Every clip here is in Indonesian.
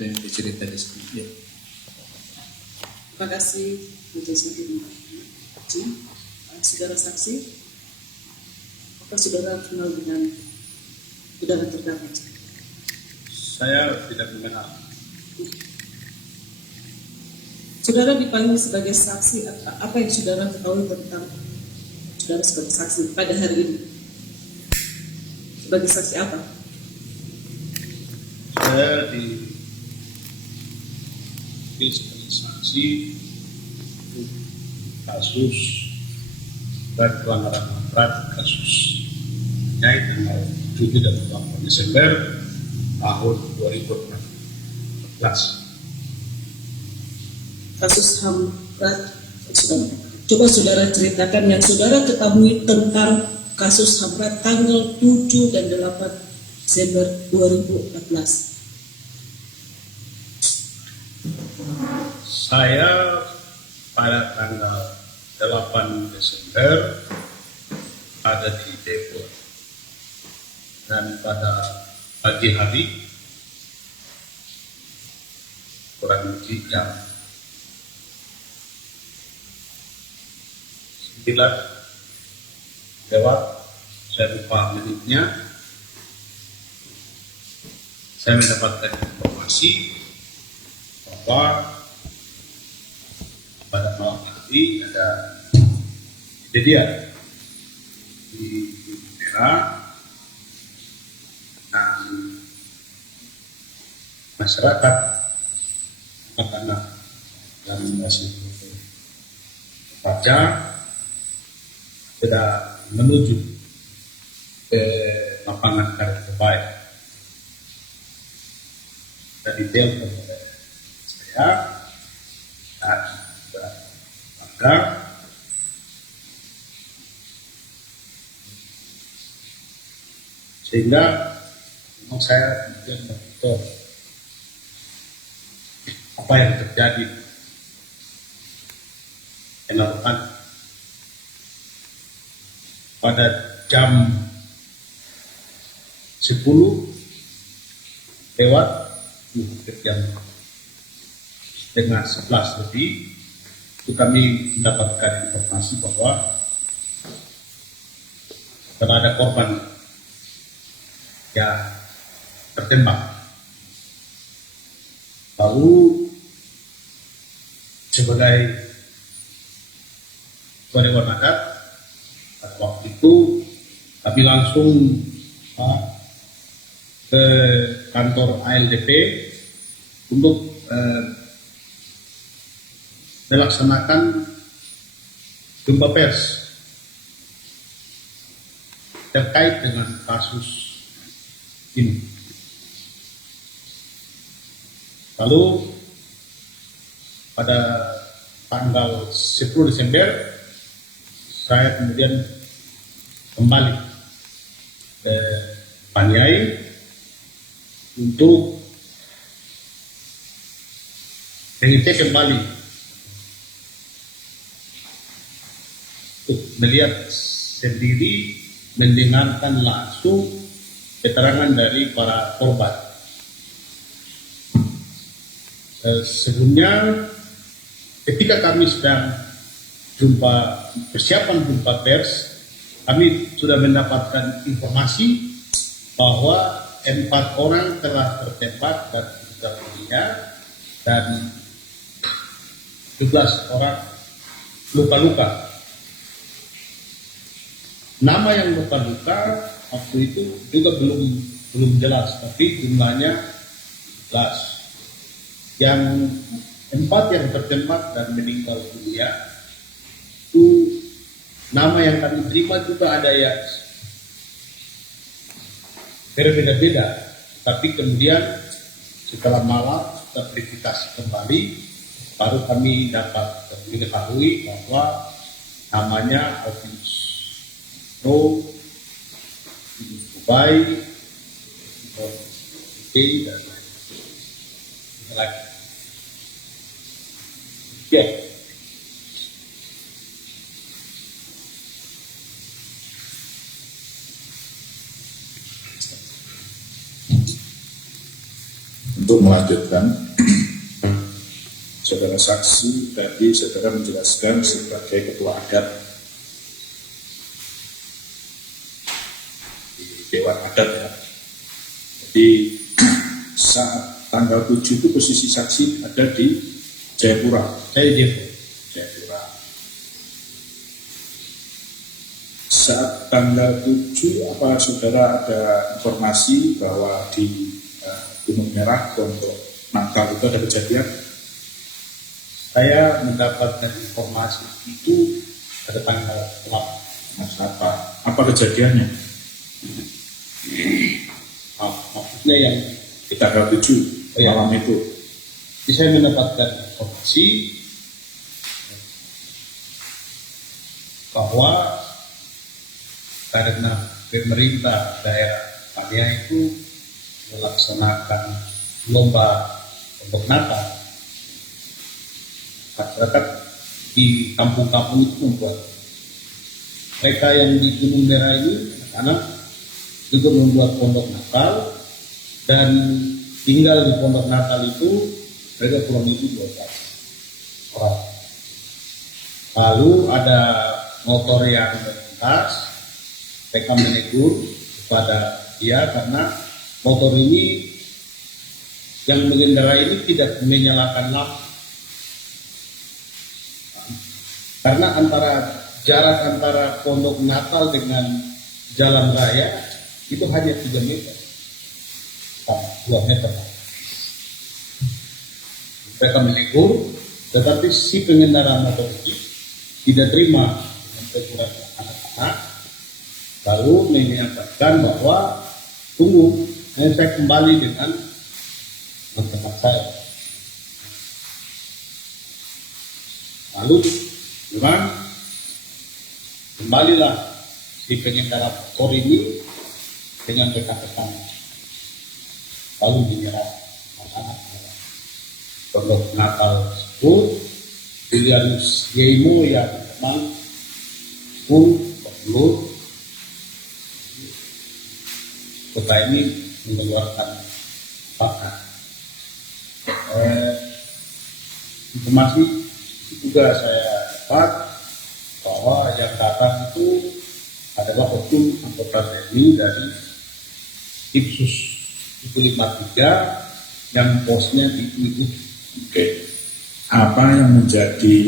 itu yang dicerita di sini. Ya. Terima kasih majelis hakim. Saudara saksi, apa saudara kenal dengan saudara terdakwa? Saya tidak mengenal. Saudara dipanggil sebagai saksi, apa yang saudara ketahui tentang saudara sebagai saksi pada hari ini? Sebagai saksi apa? Saya dipanggil sebagai saksi untuk kasus pelanggaran berat, kasus tanggal 7 dan 8 Desember tahun 2014. Kasus HAM berat, coba saudara ceritakan yang saudara ketahui tentang kasus HAM berat tanggal 7 dan 8 Desember 2014. Saya pada tanggal 8 Desember ada di Depok, dan pada pagi hari kurang lebih jam 9 lewat, saya lupa menitnya, saya mendapatkan informasi bahwa pada malam hari ada kejadian di daerah dan masyarakat anak-anak dan masih baca sudah menuju ke lapangan Karet Terbaik. Dari telepon oleh saya dan warga sehingga memang saya kemudian monitor apa yang terjadi. Melakukan pada jam 10 lewat jam setengah 11 lebih itu kami mendapatkan informasi bahwa telah ada korban yang tertembak. Lalu sebagai dewan adat pada waktu itu kami langsung ke kantor ALDP untuk melaksanakan jumpa pers terkait dengan kasus ini. Lalu pada tanggal 10 Desember saya kemudian kembali ke Paniai untuk mengecek kembali untuk melihat sendiri, mendengarkan langsung keterangan dari para korban. Sebelumnya ketika kami sedang persiapan jumpa pers, kami sudah mendapatkan informasi bahwa 4 orang telah tertembak dan meninggal dunia dan 17 orang luka-luka. Nama yang luka-luka waktu itu juga belum jelas, tapi jumlahnya jelas. Yang 4 yang tertembak dan meninggal dunia itu nama yang kami terima juga ada yang berbeda-beda, tapi kemudian setelah malam kita verifikasi kembali, baru kami dapat mengetahui bahwa namanya Office No, Dubai, dan lagi. Ya. Untuk Untuk melanjutkan, saudara saksi tadi saudara menjelaskan sebagai ketua adat di Dewan Adat ya. Jadi saat tanggal 7 itu posisi saksi ada di Jayapura. Saya Jepang. Jayapura. Saat tanggal 7 apa saudara ada informasi bahwa di Gunung Merah untuk Natal itu ada kejadian? Saya mendapatkan informasi itu pada tanggal 8. Apa kejadiannya? Maksudnya yang Di tanggal 7 Iya. malam itu. saya mendapatkan informasi bahwa karena pemerintah daerah Pania itu melaksanakan lomba untuk Natal, masyarakat di kampung-kampung itu membuat mereka yang di Gunung Merah ini anak juga membuat pondok Natal, dan tinggal di pondok Natal itu mereka kurang lebih 12 orang. Lalu ada motor yang melintas, mereka menegur kepada dia karena motor ini yang mengendarai ini tidak menyalakan lampu. Karena jarak antara pondok Natal dengan jalan raya itu hanya 3 meter. 2 meter. Mereka menegur, tetapi si pengendara motor itu tidak terima dengan teguran anak-anak, lalu menyatakan bahwa tunggu, saya kembali dengan teman saya. Lalu memang kembalilah si pengendara motor ini dengan rekan-rekan, lalu menyerah masalah pondok Natal tersebut dengan demo yang memang pun perlu kota ini mengeluarkan pakar. Informasi juga saya dapat bahwa yang datang itu adalah oknum anggota TNI dari Ipsus 153 yang posnya di itu. Oke. Apa yang menjadi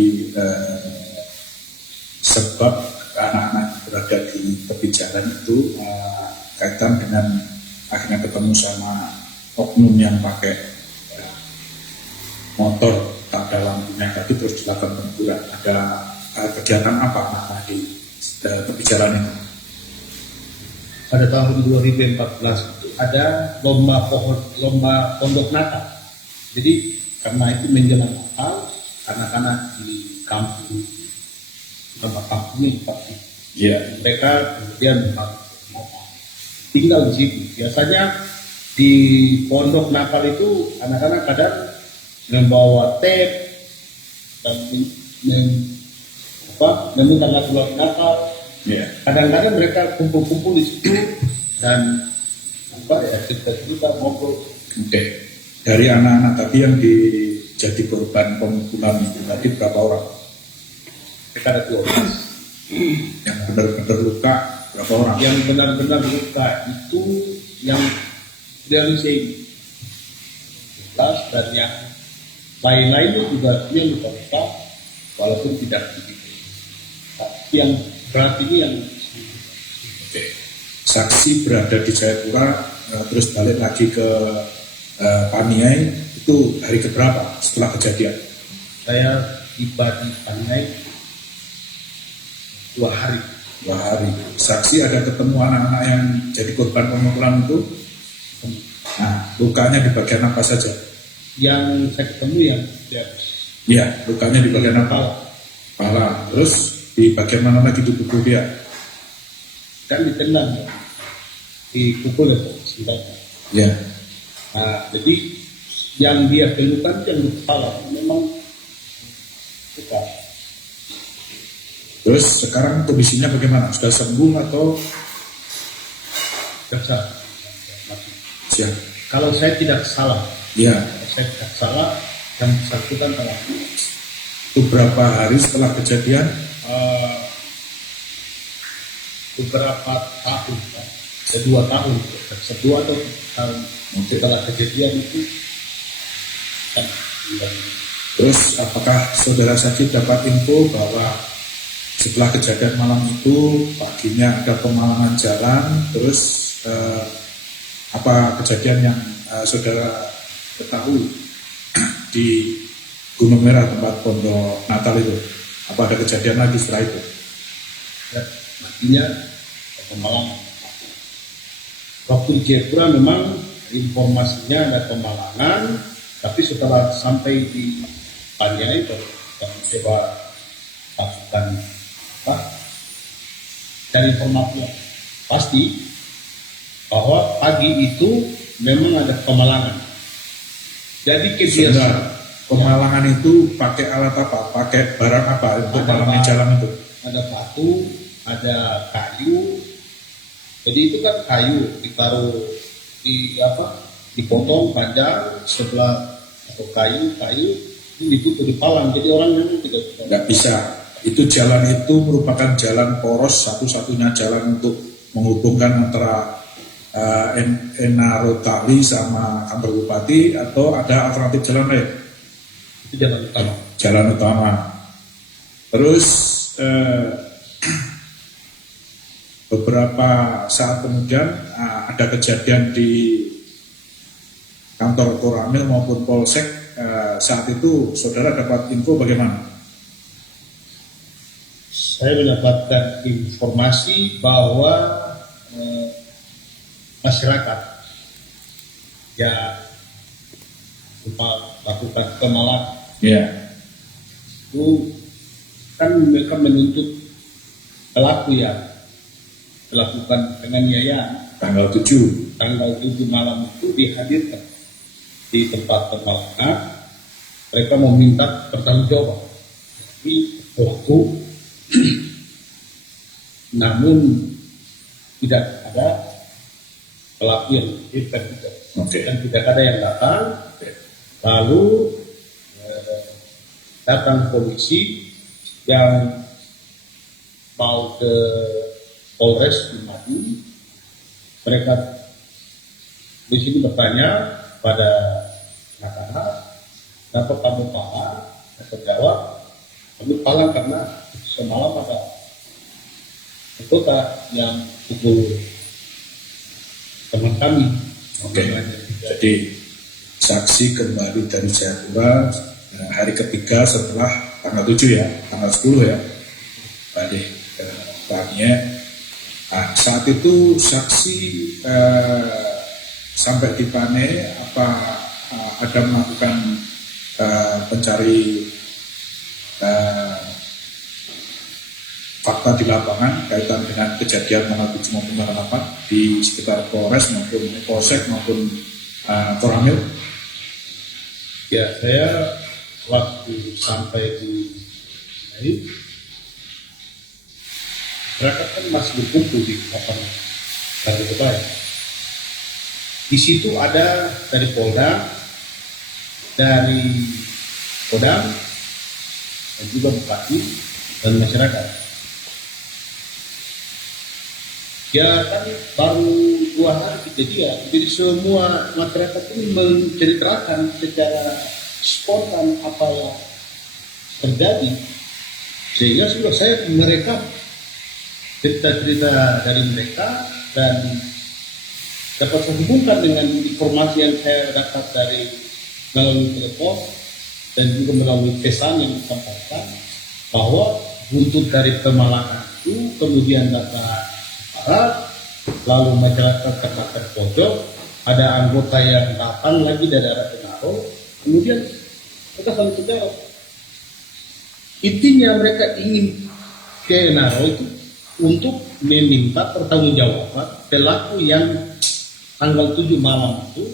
sebab anak-anak berada di tepi jalan itu kaitan dengan akhirnya ketemu sama oknum yang pakai motor tak ada lampunya tadi terus dilakukan peneguran? Ada kegiatan apa anak-anak di tepi jalan itu? Pada tahun 2014 itu ada lomba pondok Natal. Jadi karena itu menjelang Natal, anak-anak di kampung ini pasti mereka kemudian tinggal di situ. Biasanya di pondok Natal itu anak-anak kadang membawa tape dan meminta lagu-lagu Natal. Kadang-kadang mereka kumpul-kumpul di situ dan cerita-cerita ngobrol. Oke. Dari anak-anak tadi yang jadi korban pemukulan itu tadi berapa orang? Mereka ada 12. Yang benar-benar luka berapa orang? Yang benar-benar luka itu yang dari sini 12, dan yang lain-lainnya juga dia luka-luka walaupun tidak begitu. Tapi yang berarti ini yang Oke. Saksi berada di Jayapura terus balik lagi ke Paniai itu hari keberapa setelah kejadian? saya tiba di Paniai 2 hari. 2 hari. Saksi ada ketemu anak-anak yang jadi korban pemukulan itu? Nah, lukanya di bagian apa saja? Yang saya ketemu yang Iya, lukanya di bagian apa? Kepala. Terus di bagian mana lagi di tubuh dia? kan ditendang, dipukul itu senjata. Ya. Nah, jadi yang dia keluhkan yang di kepala memang luka. Terus sekarang kondisinya bagaimana? Sudah sembuh atau? Jaksa. Siap. Kalau saya tidak salah, Ya, Saya tidak salah, yang bersangkutan telah itu berapa hari setelah kejadian? eh, beberapa tahun, kan? 2 tahun, 2 atau 3 tahun setelah kejadian itu. Kan, Terus apakah saudara Sakit dapat info bahwa setelah kejadian malam itu paginya ada pemalangan jalan, terus apa kejadian yang saudara ketahui di Gunung Merah tempat pondok Natal itu? Apa ada kejadian lagi setelah itu? ya, artinya pemalangan. Waktu di Jayapura memang informasinya ada pemalangan, tapi setelah sampai di Paniai itu kami coba pasukan dari informasi pasti bahwa pagi itu memang ada pemalangan. Jadi kebiasaan Pemalangan itu pakai alat apa? Pakai barang apa untuk malangin jalan itu? ada batu, ada kayu. Jadi itu kan kayu ditaruh dipotong panjang sebelah atau kayu ini ditutup dipalang. Jadi orang memang Tidak bisa. Itu jalan itu merupakan jalan poros, satu-satunya jalan untuk menghubungkan antara Enaro Tali sama kantor bupati, atau ada alternatif jalan lain? itu jalan utama. Jalan utama. Terus beberapa saat kemudian ada kejadian di kantor Koramil maupun Polsek. Saat itu saudara dapat info bagaimana? Saya mendapatkan informasi bahwa masyarakat ya melakukan pemalangan. Ya. Itu kan mereka menuntut pelaku yang melakukan penganiayaan Tanggal 7. tanggal 7 malam itu dihadirkan di tempat pemalangan. Mereka meminta pertanggungjawaban dari pelaku, namun tidak ada pelaku yang dihadirkan dan tidak ada yang datang. Lalu datang polisi yang mau ke Polres di Madiun. Mereka di sini bertanya pada anak-anak, kenapa kamu palang? Mereka jawab, kami palang karena semalam ada anggota yang pukul teman kami. Oke. Jadi saksi kembali dari Jayapura hari ketiga setelah tanggal 7 ya, tanggal 10 ya, balik ke Paniai. Saat itu saksi sampai di Paniai apa ada melakukan pencari fakta di lapangan kaitan dengan kejadian tanggal 7 maupun tanggal 8 di sekitar Polres maupun Polsek maupun Koramil? Ya, saya waktu sampai di ini, mereka kan masih berkumpul di lapangan Tanjung Kebaya. Di situ ada dari Polda, dari Kodam, dan juga Bupati dan masyarakat. Ya kan baru 2 hari kejadian, jadi semua masyarakat ini menceritakan secara spontan apa yang terjadi, sehingga sudah saya merekam cerita-cerita dari mereka dan dapat saya hubungkan dengan informasi yang saya dapat dari melalui telepon dan juga melalui pesan yang disampaikan bahwa buntut dari pemalangan itu kemudian datang barat, lalu masyarakat terbakar pojok, ada anggota yang datang lagi dari arah Enaro, kemudian mereka saling sejarah. Intinya mereka ingin ke Enaro itu untuk meminta pertanggungjawaban pelaku yang tanggal 7 malam itu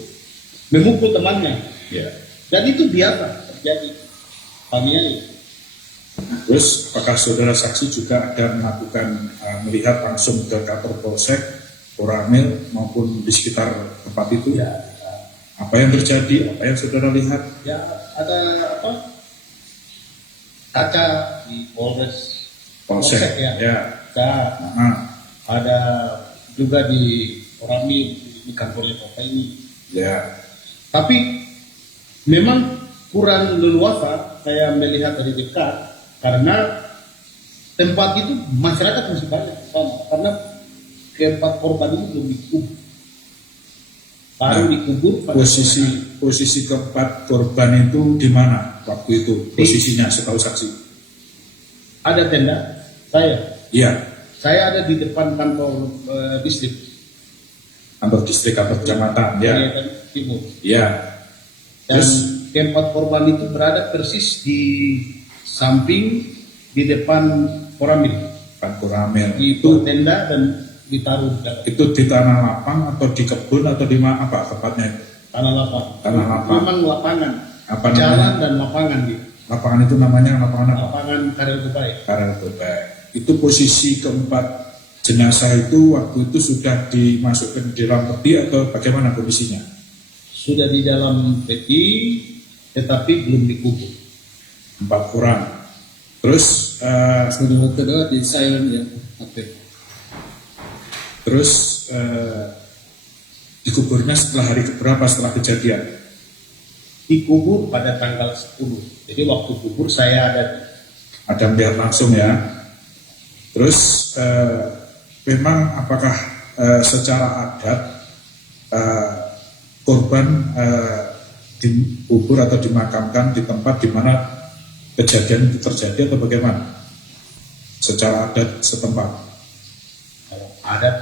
memukul temannya. Ya. Dan itu biasa terjadi. Paniai. Terus apakah saudara saksi juga ada melakukan melihat langsung ke kantor Polsek, Koramil maupun di sekitar tempat itu? Ya, Apa yang terjadi? Apa yang saudara lihat? Ya ada apa? Kaca di Polres Polsek, ya. ya. Kaca. Nah, Ada juga di Orami di kantornya Bapak ini. ya. Tapi memang kurang leluasa saya melihat dari dekat karena tempat itu masyarakat masih banyak di sana karena keempat korban itu belum dikubur. Baru Nah, dikubur pada posisi keempat korban itu di mana waktu itu? Posisinya setahu saksi. ada tenda Iya, saya ada di depan kantor distrik kantor distrik atau kecamatan, ya. Kalimantan Timur. Iya. Dan Terus keempat korban itu berada persis di samping di depan Koramil. Pak Kuramil Itu tenda dan ditaruh di dalam itu di tanah lapang atau di kebun atau di mana apa tempatnya itu? tanah lapang. Tanah lapang. Memang lapangan. Apa Jalan namanya? dan lapangan gitu. Lapangan itu namanya lapangan apa? Lapangan Karel Dubai. Karel Dubai. Itu posisi keempat jenazah itu waktu itu sudah dimasukkan di dalam peti atau bagaimana kondisinya? Sudah di dalam peti tetapi belum dikubur. 4 orang. Terus Saudara kedua di silent ya, HP. terus dikuburnya setelah hari keberapa setelah kejadian? Dikubur pada tanggal 10. Jadi waktu kubur saya ada Melihat langsung ya. Terus memang apakah secara adat korban dikubur atau dimakamkan di tempat di mana kejadian itu terjadi atau bagaimana? Secara adat setempat. kalau adat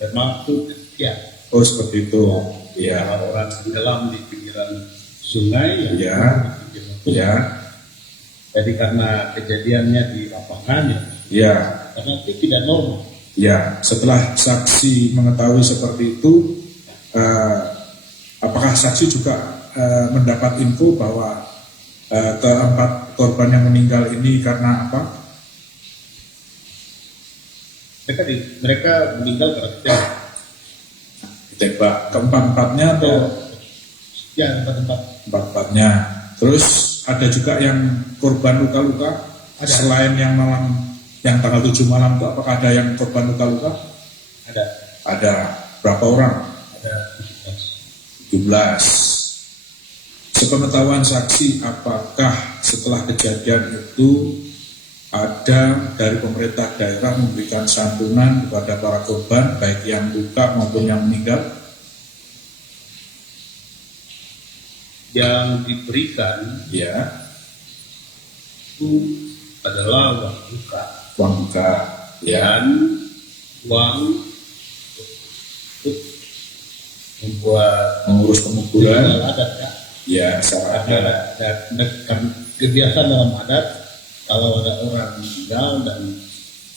bermaksud ya Oh seperti itu. Iya. kalau orang tenggelam di pinggiran sungai Iya. di pinggiran sungai. Iya. Jadi karena kejadiannya di lapangannya Iya. karena itu tidak normal. Ya, setelah saksi mengetahui seperti itu, apakah saksi juga mendapat info bahwa keempat korban yang meninggal ini karena apa? Mereka meninggal karena kejadian. Ditembak keempat-empatnya atau Ya tempat-tempat empat-empatnya. Terus ada juga yang korban luka-luka selain yang malam yang tanggal 7 malam itu apakah ada yang korban luka-luka? ada Ada berapa orang? ada 17. Sepengetahuan saksi, apakah setelah kejadian itu ada dari pemerintah daerah memberikan santunan kepada para korban, baik yang luka maupun yang meninggal? yang diberikan Ya, itu adalah uang duka uang luka. Ya, dan uang untuk membuat mengurus penguburan. adat ya. Ya, secara adat. Dan kebiasaan dalam adat kalau ada orang meninggal dan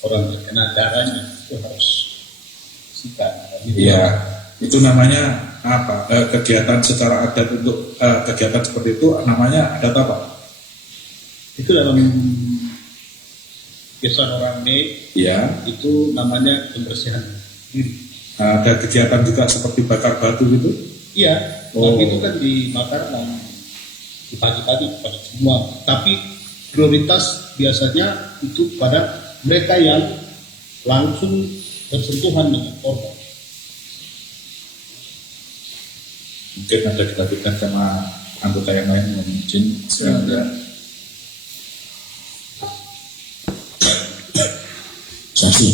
orang terkena darahnya itu harus sikat. Ya, itu namanya apa? Kegiatan secara adat untuk kegiatan seperti itu namanya adat apa? Itu dalam kebiasaan orang Nek Ya, itu namanya pembersihan diri. ada kegiatan juga seperti bakar batu gitu. Iya, Oh. itu kan dibakar dan di pagi-pagi pada semua. Tapi prioritas biasanya itu pada mereka yang langsung bersentuhan dengan korban. Mungkin ada dilakukan sama anggota yang lain yang mungkin ada. Saksi,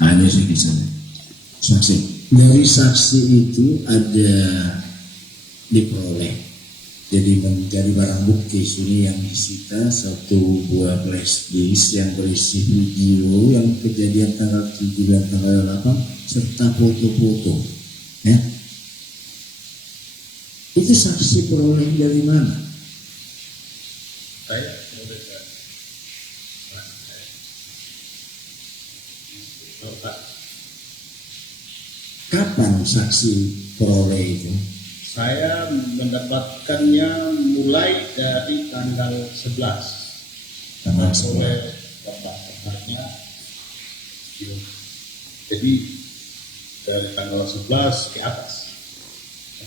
hanya sih di sana. Saksi, dari saksi itu ada diperoleh. Jadi menjadi barang bukti sini yang disita satu buah flash disk yang berisi video yang kejadian tanggal 7 dan tanggal 8 serta foto-foto. Ya. Itu saksi peroleh dari mana? Saya Kapan saksi peroleh itu? Saya mendapatkannya mulai dari tanggal 11. Tanggal Oleh 11. bapak-bapaknya. Jadi dari tanggal 11 ke atas.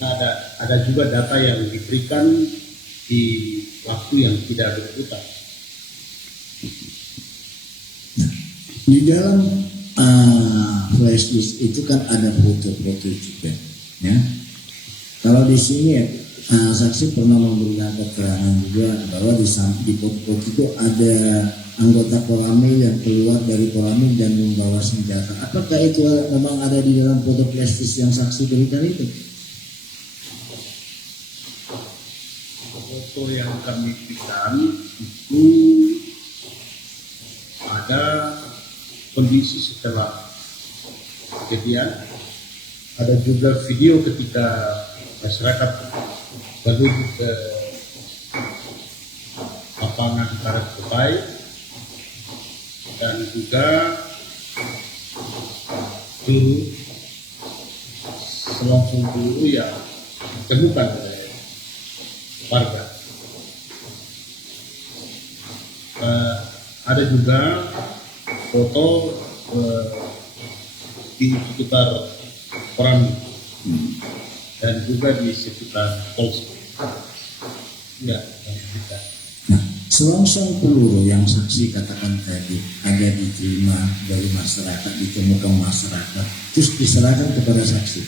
Ada juga data yang diberikan di waktu yang tidak berputar. Di dalam flash disk itu kan ada foto-foto juga, ya. Kalau di sini saksi pernah memberikan keterangan juga bahwa di foto-foto itu ada anggota Koramil yang keluar dari Koramil dan membawa senjata. Apakah itu memang ada di dalam foto flash disk yang saksi berikan itu? Foto yang kami berikan itu ada kondisi setelah kejadian, ada juga video ketika masyarakat menuju ke lapangan Karet Kutai, dan juga peluru selongsong peluru yang ditemukan oleh warga. Ada juga foto di sekitar Koramil dan juga di sekitar Polsek. Ya, Nah, selongsong peluru yang saksi katakan tadi ada diterima dari masyarakat, ditemukan masyarakat, terus diserahkan kepada saksi.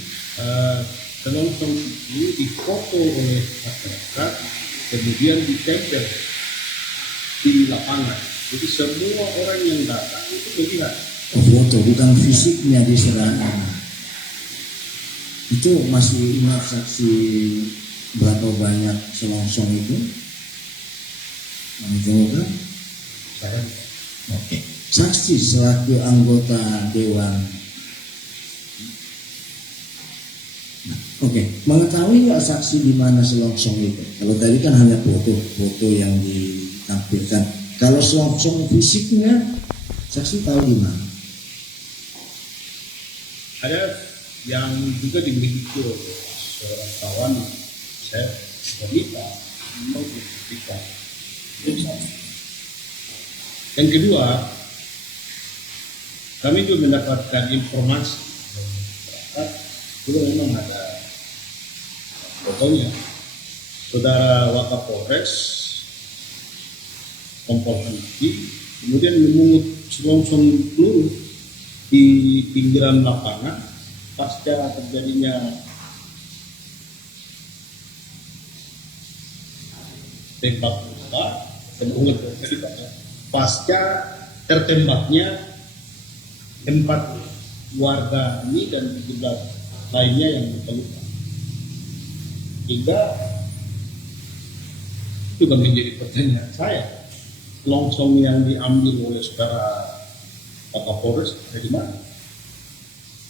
Selongsong peluru difoto oleh masyarakat, kemudian ditempel di lapangan. Jadi semua orang yang datang itu melihat. Foto, bukan fisiknya diserahkan. Itu masih ingat saksi berapa banyak selongsong itu? Mencoba? Saya Oke. Saksi selaku anggota dewan. Oke. Mengetahui nggak saksi di mana selongsong itu? Kalau tadi kan hanya foto yang ditampilkan. Kalau selongsong fisiknya, saksi tahu di mana? ada yang juga dimiliki oleh seorang kawan saya wanita mau dibuktikan. Yang kedua, kami juga mendapatkan informasi dari masyarakat itu memang ada fotonya. Saudara Wakapolres Kompol Handi kemudian memungut selongsong peluru di pinggiran lapangan pasca terjadinya tembak menurut pasca tertembaknya 4 warga ini dan 17 lainnya yang terluka. Hingga juga menjadi pertanyaan saya, selongsong yang diambil oleh saudara Pak Kapolres dari mana?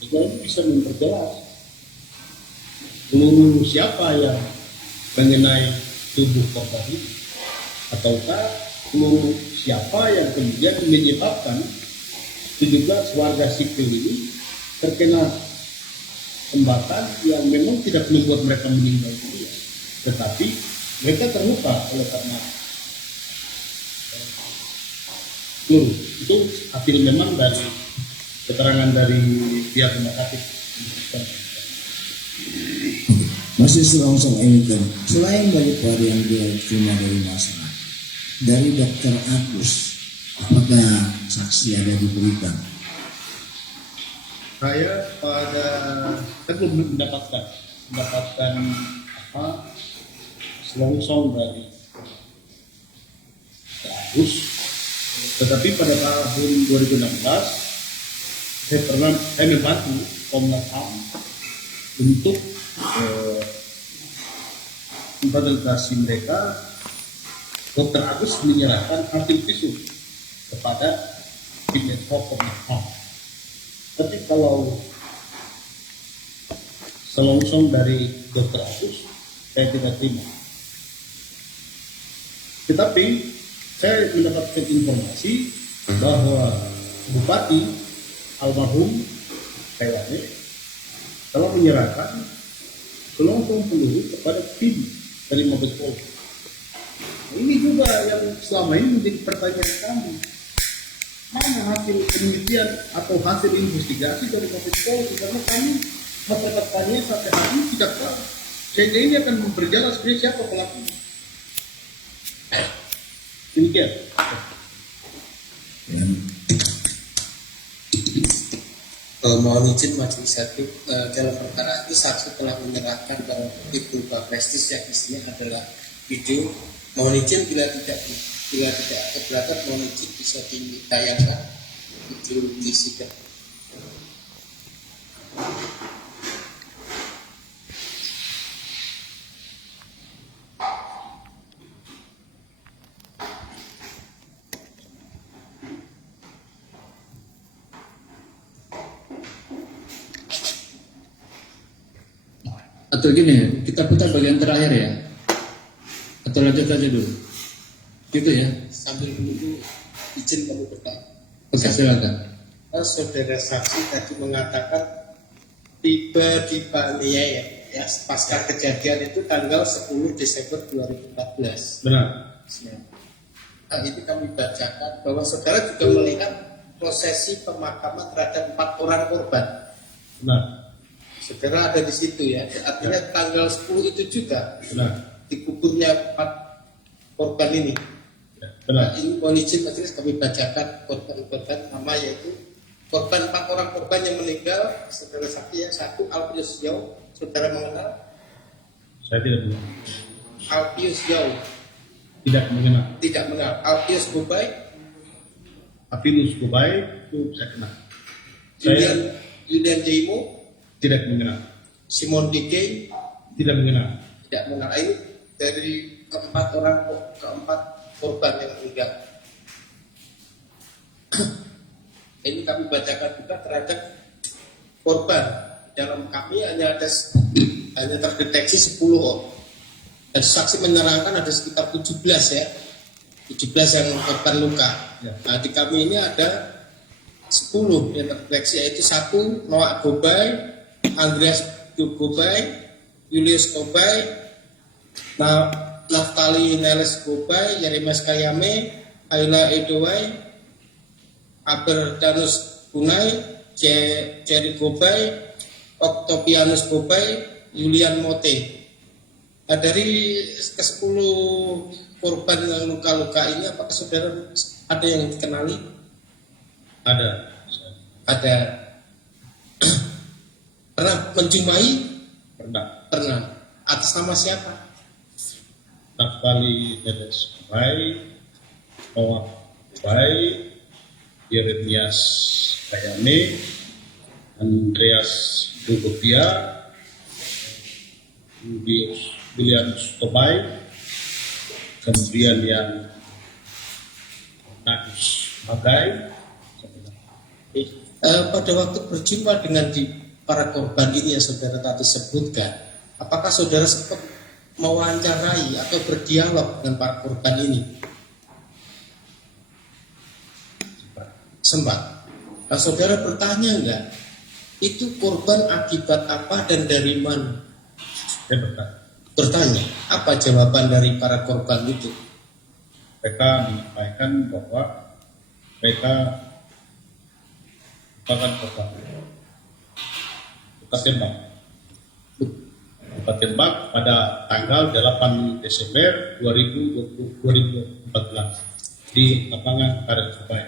Juga ini bisa memperjelas peluru siapa yang mengenai tubuh korban ini, ataukah peluru siapa yang kemudian menyebabkan 17 warga sipil ini terkena tembakar yang memang tidak membuat mereka meninggal dunia, tetapi mereka terluka oleh karena peluru. Itu hasil memang dari keterangan dari pihak rumah sakit. Masih selongsong ini kan, selain daripada yang dia terima dari masyarakat, dari Dokter Agus, apakah saksi ada diberikan? Saya belum mendapatkan selongsong dari Agus, tetapi pada tahun 2016 saya membantu Komnas HAM untuk memfasilitasi mereka. Dokter Agus menyerahkan hasil visum kepada tim Komnas HAM. Tapi kalau selongsong dari Dokter Agus saya tidak terima. Tetapi saya mendapatkan informasi bahwa Bupati almarhum Taiwane telah menyerahkan selongsong peluru kepada tim dari Mabes Polri. Ini juga yang selama ini menjadi pertanyaan kami. Mana hasil penelitian atau hasil investigasi dari Mabes Polri? Karena kami masyarakat kami sampai hari ini tidak tahu sehingga ini akan memperjelas dia siapa pelakunya. Demikian. yang Mohon izin majelis hakim, dalam perkara itu saksi telah menyerahkan barang bukti berupa prestis yang isinya adalah video. Mohon izin bila tidak keberatan, mohon izin bisa ditayangkan video di sidang. Atau gini, kita putar bagian terakhir ya, atau lanjut aja dulu, gitu ya. Sambil menunggu izin kami bertanya. Oke, silakan. Saudara saksi tadi mengatakan tiba di Paniai ya, pasca kejadian itu tanggal 10 Desember 2014. Benar. Nah, ini kami bacakan bahwa saudara juga melihat prosesi pemakaman terhadap 4 orang korban. Benar. Saudara ada di situ ya. Artinya tanggal 10 itu juga Benar. dikuburnya 4 korban ini. Ya, benar. Nah, ini mohon izin majelis kami bacakan korban-korban nama, yaitu korban 4 orang korban yang meninggal. Saudara saksi yang 1 Alpius Yau, saudara mengenal? Saya tidak mengenal. Alpius Yau Tidak mengenal. tidak mengenal. Alpius Gubay, Apilus Kubai itu saya kenal. Julian Jaimo, Tidak mengenal. Simon Dike Tidak mengenal. tidak mengenal. Ini dari keempat korban yang meninggal. Ini kami bacakan juga terhadap korban. Dalam kami hanya terdeteksi 10 orang. Dan saksi menerangkan ada sekitar 17 ya. 17 yang korban luka. Ya. Nah, di kami ini ada 10 yang terdeteksi, yaitu 1 Noah Gobay, Andreas Gobay, Julius Gobay, Naftali Neles Gobay, Yeremes Kayame, Ayla Edoway, Aberdanus Bunai, Jerry Gobay, Octavianus Gobay, Julian Mote. Nah, dari ke-10 korban yang luka-luka ini, apakah saudara ada yang dikenali? Ada. Ada. Pernah menjumpai? Pernah. Pernah. Atas nama siapa? Naftali Neles Kubai, Noah Kubai, Yeremias Kayame, Andreas Dugopia, William Stobai, kemudian yang Nagus Magai. Pada waktu berjumpa dengan para korban ini yang saudara tadi sebutkan, apakah saudara sempat mewawancarai atau berdialog dengan para korban ini? Sempat. Nah, saudara bertanya enggak, itu korban akibat apa dan dari mana? Saya bertanya. Bertanya, apa jawaban dari para korban itu? Mereka menyampaikan bahwa mereka merupakan korban luka tembak pada tanggal 8 Desember 2014 di lapangan Karet Surabaya.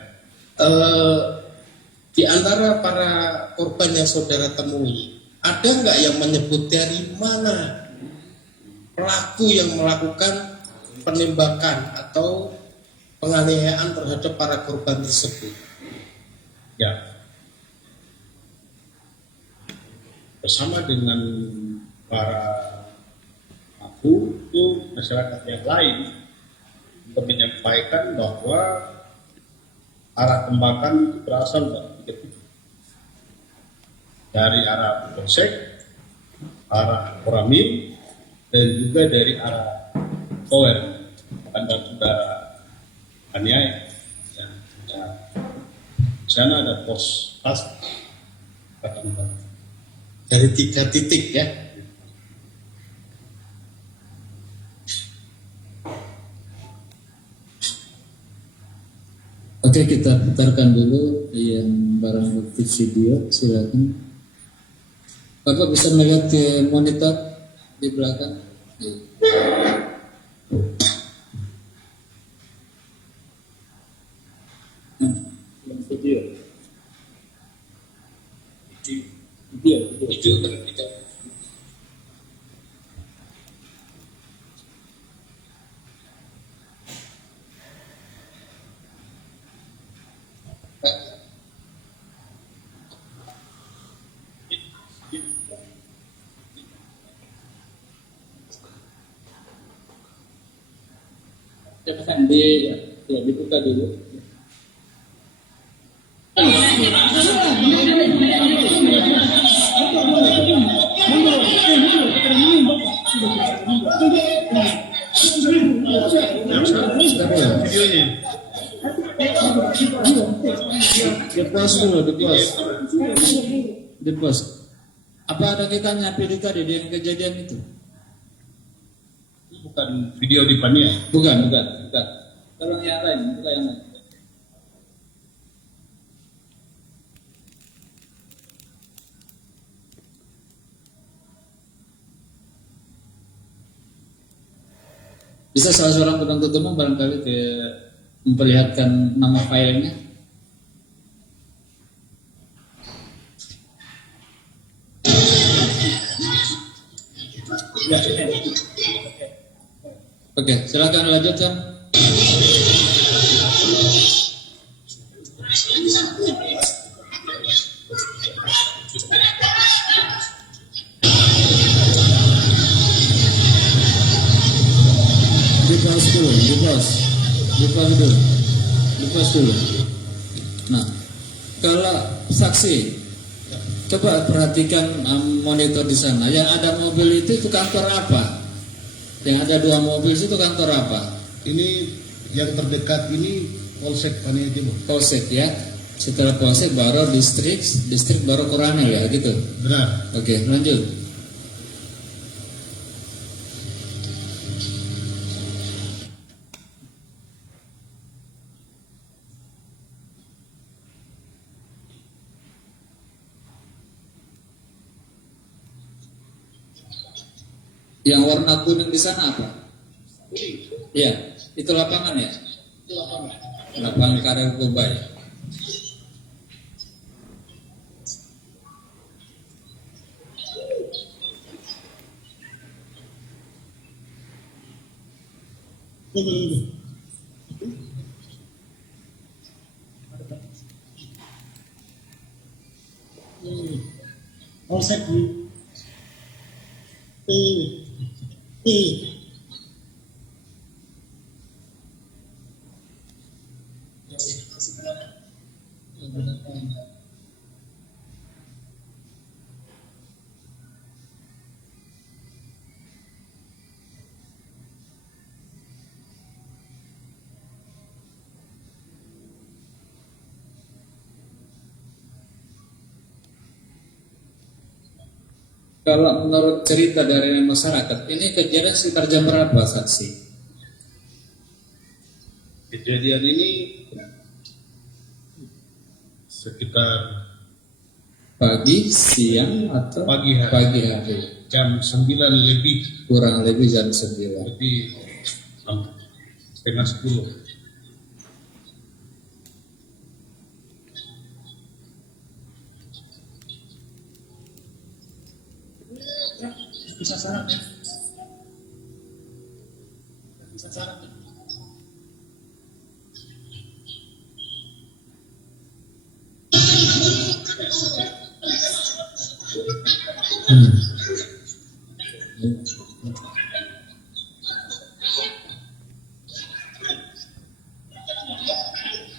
Di antara para korban yang saudara temui, ada nggak yang menyebut dari mana pelaku yang melakukan penembakan atau penganiayaan terhadap para korban tersebut? Ya, bersama dengan para pelaku itu masyarakat yang lain untuk menyampaikan bahwa arah tembakan itu berasal dari arah Polsek, arah Koramil, dan juga dari arah Tower, bandar udara Paniai. Di sana ada pos pas kata-kata. Dari 3 titik ya. Oke, kita putarkan dulu yang barang bukti video, silakan. Bapak bisa melihat ke monitor di belakang. Iya. Video. Cepetan dibuka dulu. Videonya. Di pos. Apa ada kaitannya pilih tadi dengan kejadian itu? Bukan video di Pania. Bukan. Tolong yang lain, bukan yang lain. Bisa salah seorang penuntut umum barangkali memperlihatkan nama filenya. Oke, silakan lanjutkan. Dipas dulu. Nah, kalau saksi, coba perhatikan monitor di sana. Yang ada mobil itu kantor apa? Yang ada 2 mobil itu kantor apa? Ini yang terdekat ini Polsek Pania Timur. Polsek ya. Setelah Polsek baru distrik baru Korane ya gitu. Benar. Oke, lanjut. Yang warna kuning di sana apa? Iya, itu lapangan ya? Lapangan Karel Koba ya? Polsek Kalau menurut cerita dari masyarakat, ini kejadian sekitar jam berapa saksi? Kejadian ini sekitar Pagi, siang, atau Pagi hari. Pagi hari. jam 9 lebih, Kurang lebih jam 9. lebih setengah 10.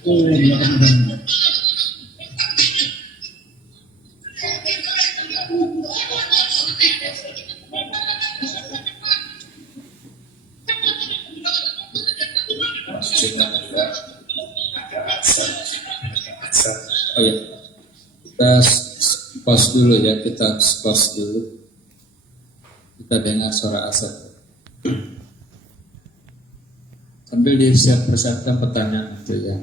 Oh ya, kita pause dulu ya, kita pause dulu. Kita dengar suara asap. Sambil disiapkan pertanyaan itu ya.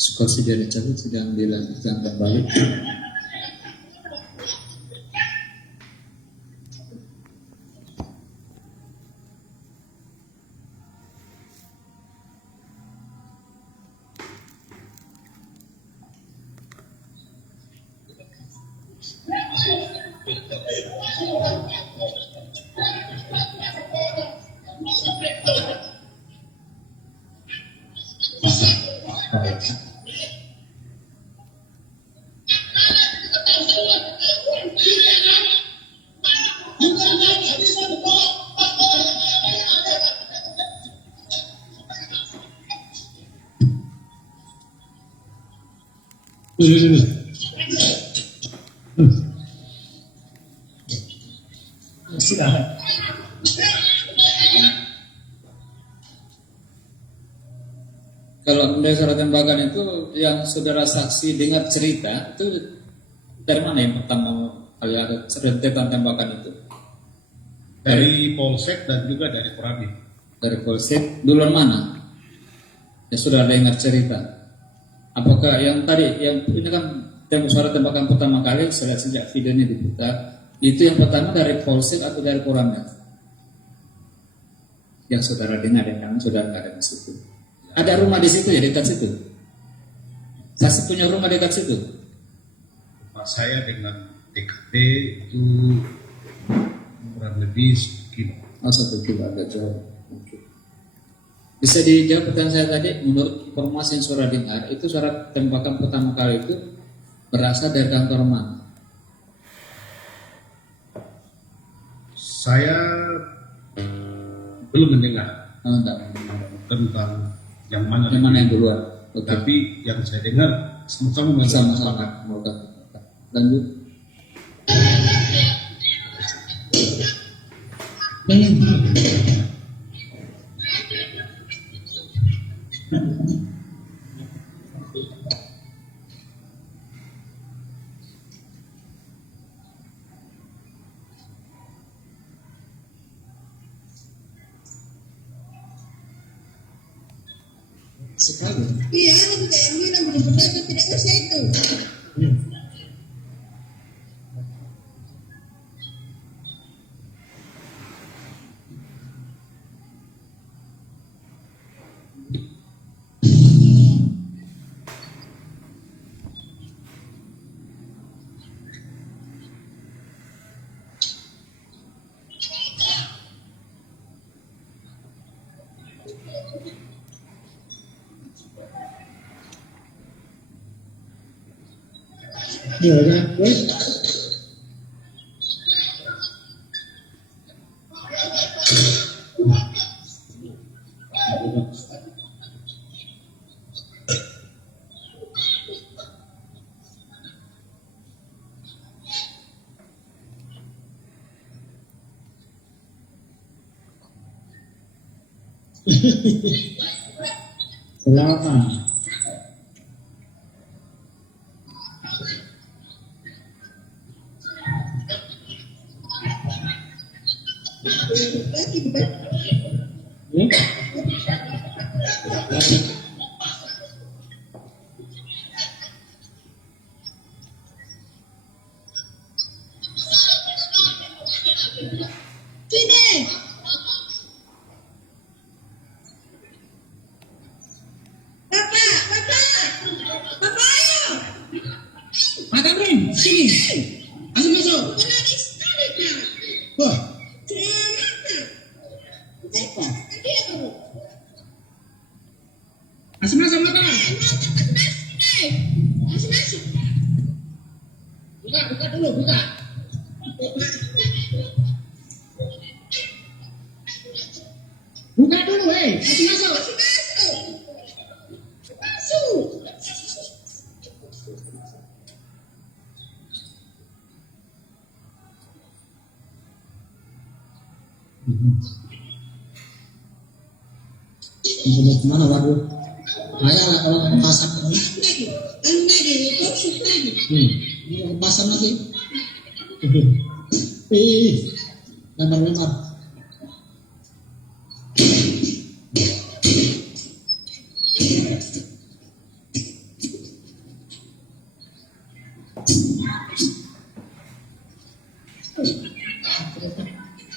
Skor sudah dicabut, sedang dilanjutkan kembali. Kalau berdasarkan tembakan itu yang saudara saksi dengar cerita itu dari mana yang pertama kali ada rentetan tembakan itu? Dari Polsek dan juga dari Koramil. Dari Polsek duluan mana? Ya sudah dengar cerita. Apakah yang tadi yang ini kan suara tembakan pertama kali saya lihat sejak videonya diputar itu yang pertama dari Polsek atau dari Koramil? Yang saudara dengar ya, karena saudara nggak ada di situ. Ada rumah di situ ya, dekat situ. Saksi punya rumah dekat situ. Rumah saya dengan TKP itu kurang lebih 1 kilo. Oh 1 kilo agak jauh. Oke. Bisa dijawab pertanyaan saya tadi, menurut informasi yang saudara dengar, itu suara tembakan pertama kali itu berasal dari kantor mana? Saya belum mendengar Oh, enggak. tentang yang mana. Yang mana yang duluan? Oke. Tapi yang saya dengar sama-sama Sama-sama. Lanjut. Sekali. Iya, lebih kayak bilang benar-benar tidak usah itu. Iya kan? Selamat. Lagi bukan? Ya. Sini. Bapak, ayo. Pak Tamrin, sini. Langsung masuk. Berani sekali dia. Wah, Kenapa? apa? Dia baru. Masuk masuk makanan. Masih masuk. Buka dulu, buka. Buka dulu, masuk masuk. Masuk. Mau kemana waduh? Ayah kalau pasang lagi. Lagi, masuk lagi. Ini pasang lagi. Lembar-lembar.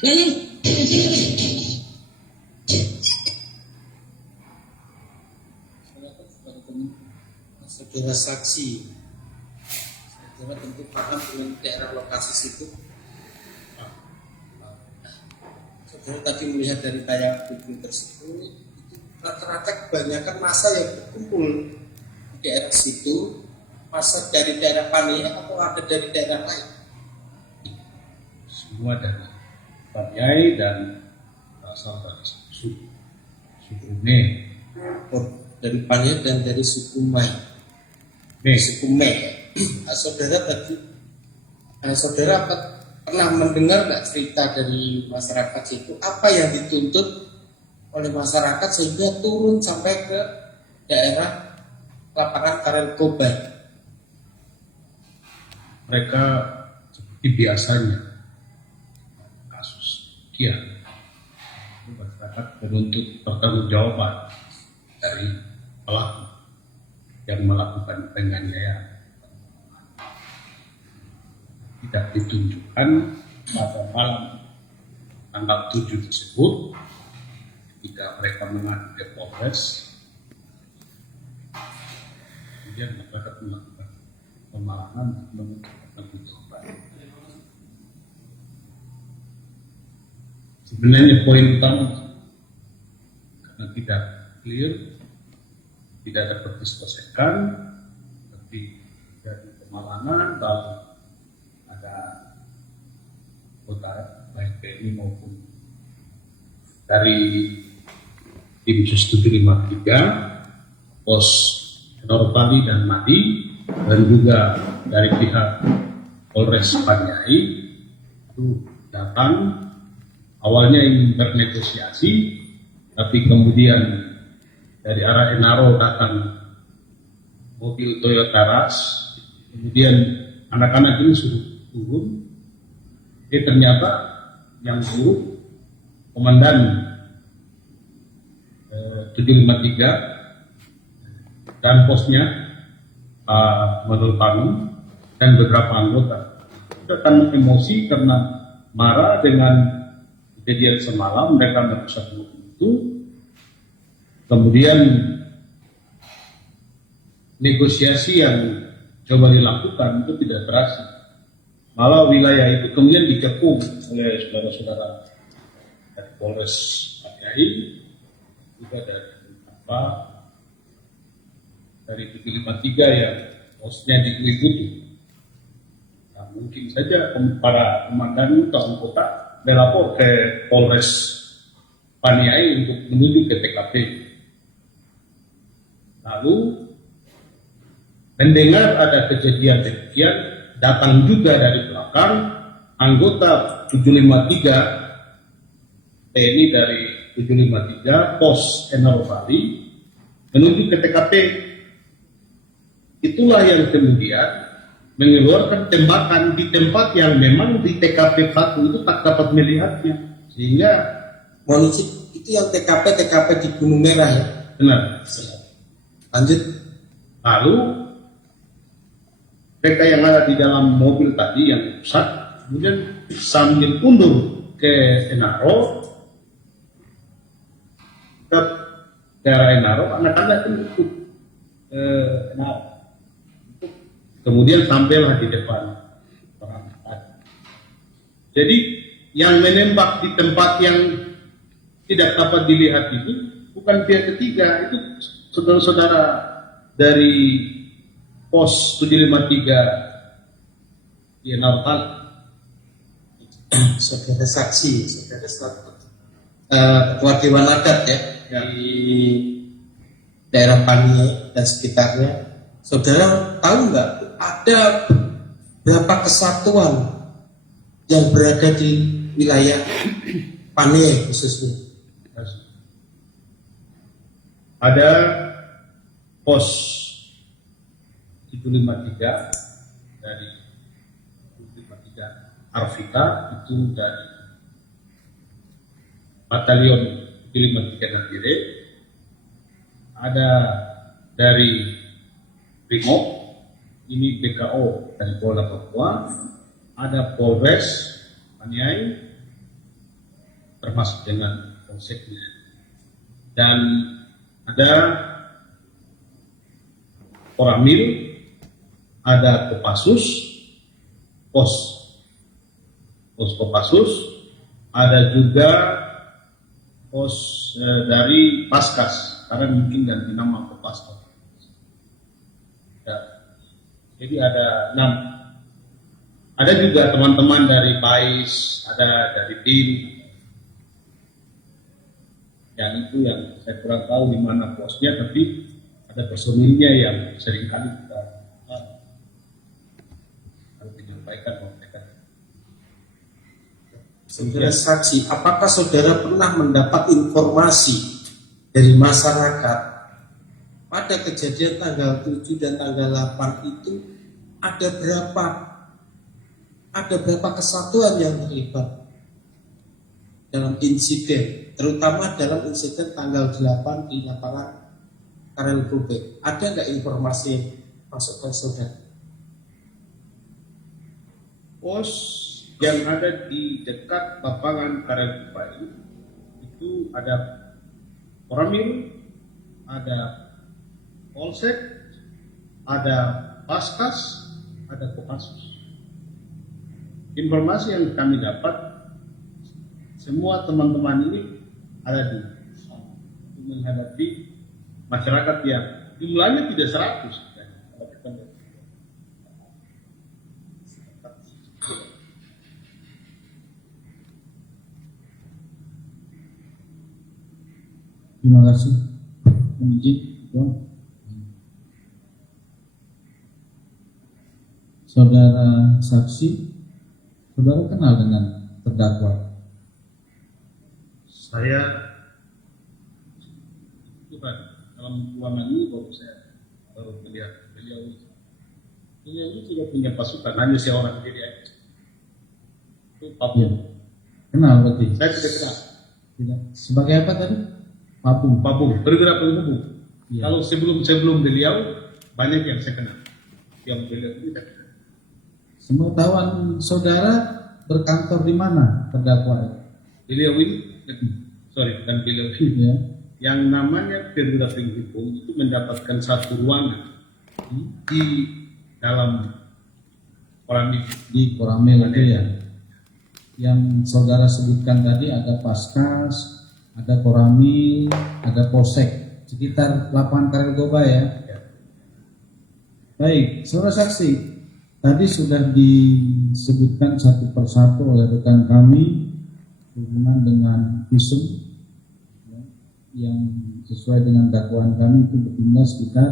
Lalu saudara saksi, saudara tentu paham dengan daerah lokasi situ. Saudara tadi melihat dari tayang video tersebut, itu rata-rata kebanyakan masa yang berkumpul di daerah situ, masa dari daerah Paniai atau ada dari daerah lain? Semua dari Paniai dan berasal dari suku Ne. Oh, dari Paniai dan dari suku Mai. Suku Mei. Saudara tadi, saudara pernah mendengar nggak cerita dari masyarakat itu apa yang dituntut oleh masyarakat sehingga turun sampai ke daerah lapangan Karel Kobai? Mereka seperti biasanya kasus kian masyarakat menuntut pertanggungjawaban dari pelaku yang melakukan penganiayaan. Tidak ditunjukkan pada malam tanggal 7 tersebut ketika mereka mengadu ke Polres, kemudian masyarakat melakukan pemalangan menuntut pertanggungjawaban. Sebenarnya poin utama karena tidak clear, tidak ada perdiskusikan, tapi dari pemalangan lalu ada kota baik TNI maupun dari tim Sus 753, Pos Norpali dan Madi, dan juga dari pihak Polres Paniai itu datang. Awalnya ingin bernegosiasi, tapi kemudian dari arah Enaro datang mobil Toyota Rush, kemudian anak-anak ini suruh turun. Ternyata yang buruk komandan 753 dan posnya Menurut Panu dan beberapa anggota sudah karena emosi, karena marah dengan kejadian semalam, mereka merusak mobil itu. Kemudian negosiasi yang coba dilakukan itu tidak berhasil. Malah wilayah itu kemudian dikepung oleh saudara-saudara dari Polres Paniai, juga dari 753 yang posnya di Kuikutu. Nah, mungkin saja para komandan atau anggota melapor ke Polres Paniai untuk menuju ke TKP. Lalu mendengar ada kejadian demikian, datang juga dari belakang anggota 753 TNI dari 753 Pos Enor Bali menuju ke TKP. Itulah yang kemudian mengeluarkan tembakan di tempat yang memang di TKP 1 itu tak dapat melihatnya, sehingga Mohon izin, itu yang TKP di Gunung Merah ya? benar. Lanjut. Lalu mereka yang ada di dalam mobil tadi yang rusak, kemudian sambil undur ke Enaro, ke daerah Enaro, anak-anak itu ikut Enaro. Kemudian sampailah di depan orang tadi. Jadi yang menembak di tempat yang tidak dapat dilihat itu bukan pihak ketiga, itu saudara-saudara dari Pos 753 di Enartal. Saudara saksi, saudara ketua Dewan Adat ya, di daerah Paniai dan sekitarnya. Saudara tahu nggak ada berapa kesatuan yang berada di wilayah Paniai khususnya? Ada Pos 753 dari 753 Arvita, itu dari Batalion 753 Nagire. Ada dari Brimob ini BKO dari Polda Papua, ada Polres Paniai, termasuk dengan polseknya, dan ada Koramil, ada Kopassus, pos Kopassus, ada juga pos dari Paskas, karena mungkin ganti nama Kopaskas. Ya. Jadi ada 6. Ada juga teman-teman dari PAIS, ada dari BIN. Yang itu yang saya kurang tahu di mana posnya, tapi ada personilnya yang seringkali kita harus menyampaikan mereka. Saudara saksi, apakah saudara pernah mendapat informasi dari masyarakat pada kejadian tanggal 7 dan tanggal 8 itu ada berapa kesatuan yang terlibat dalam insiden, terutama dalam insiden tanggal 8 di lapangan Karel Gobek? Ada nggak informasi yang masuk ke saudara? Pos yang ada di dekat lapangan Karel Gobek itu ada Koramil, ada Polsek, ada Paskas, ada Kopassus. Informasi yang kami dapat, semua teman-teman ini ada di menghadapi masyarakat yang jumlahnya tidak 100. Terima kasih. Izin, saudara saksi, saudara kenal dengan terdakwa? Saya bukan dalam ruangan ini baru melihat beliau ini tidak punya pasukan, hanya seorang diri aja. Itu Papua. Kenal berarti? Saya tidak kenal. Tidak. Sebagai apa tadi? Papung. Bergerak penghubung. Ya. Kalau sebelum beliau banyak yang saya kenal. Yang beliau tidak kenal. Pengetahuan saudara berkantor di mana terdakwa? Beliau ini, dan beliau ini, Ya. yang namanya perwira penghubung itu mendapatkan satu ruangan di dalam Koramil. Di Koramil itu ya. Yang saudara sebutkan tadi ada Paskas, ada Koramil, ada Polsek, sekitar lapangan Karel Gobek ya. Baik, saudara saksi, tadi sudah disebutkan satu persatu oleh rekan kami hubungan dengan visum ya, yang sesuai dengan dakwaan kami itu berjumlah sekitar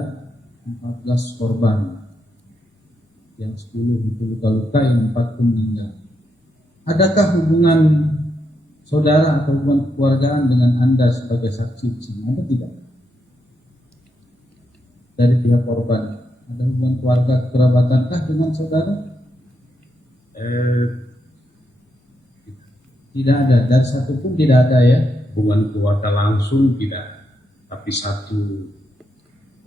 14 korban, yang 10 itu luka-luka, yang 4 pun meninggal. Adakah hubungan saudara atau hubungan keluargaan dengan Anda sebagai saksi di sini? Ada tidak? Dari pihak korban, ada hubungan keluarga kerabatankah dengan saudara? Tidak ada, dan satu pun tidak ada ya? Hubungan keluarga langsung tidak, tapi satu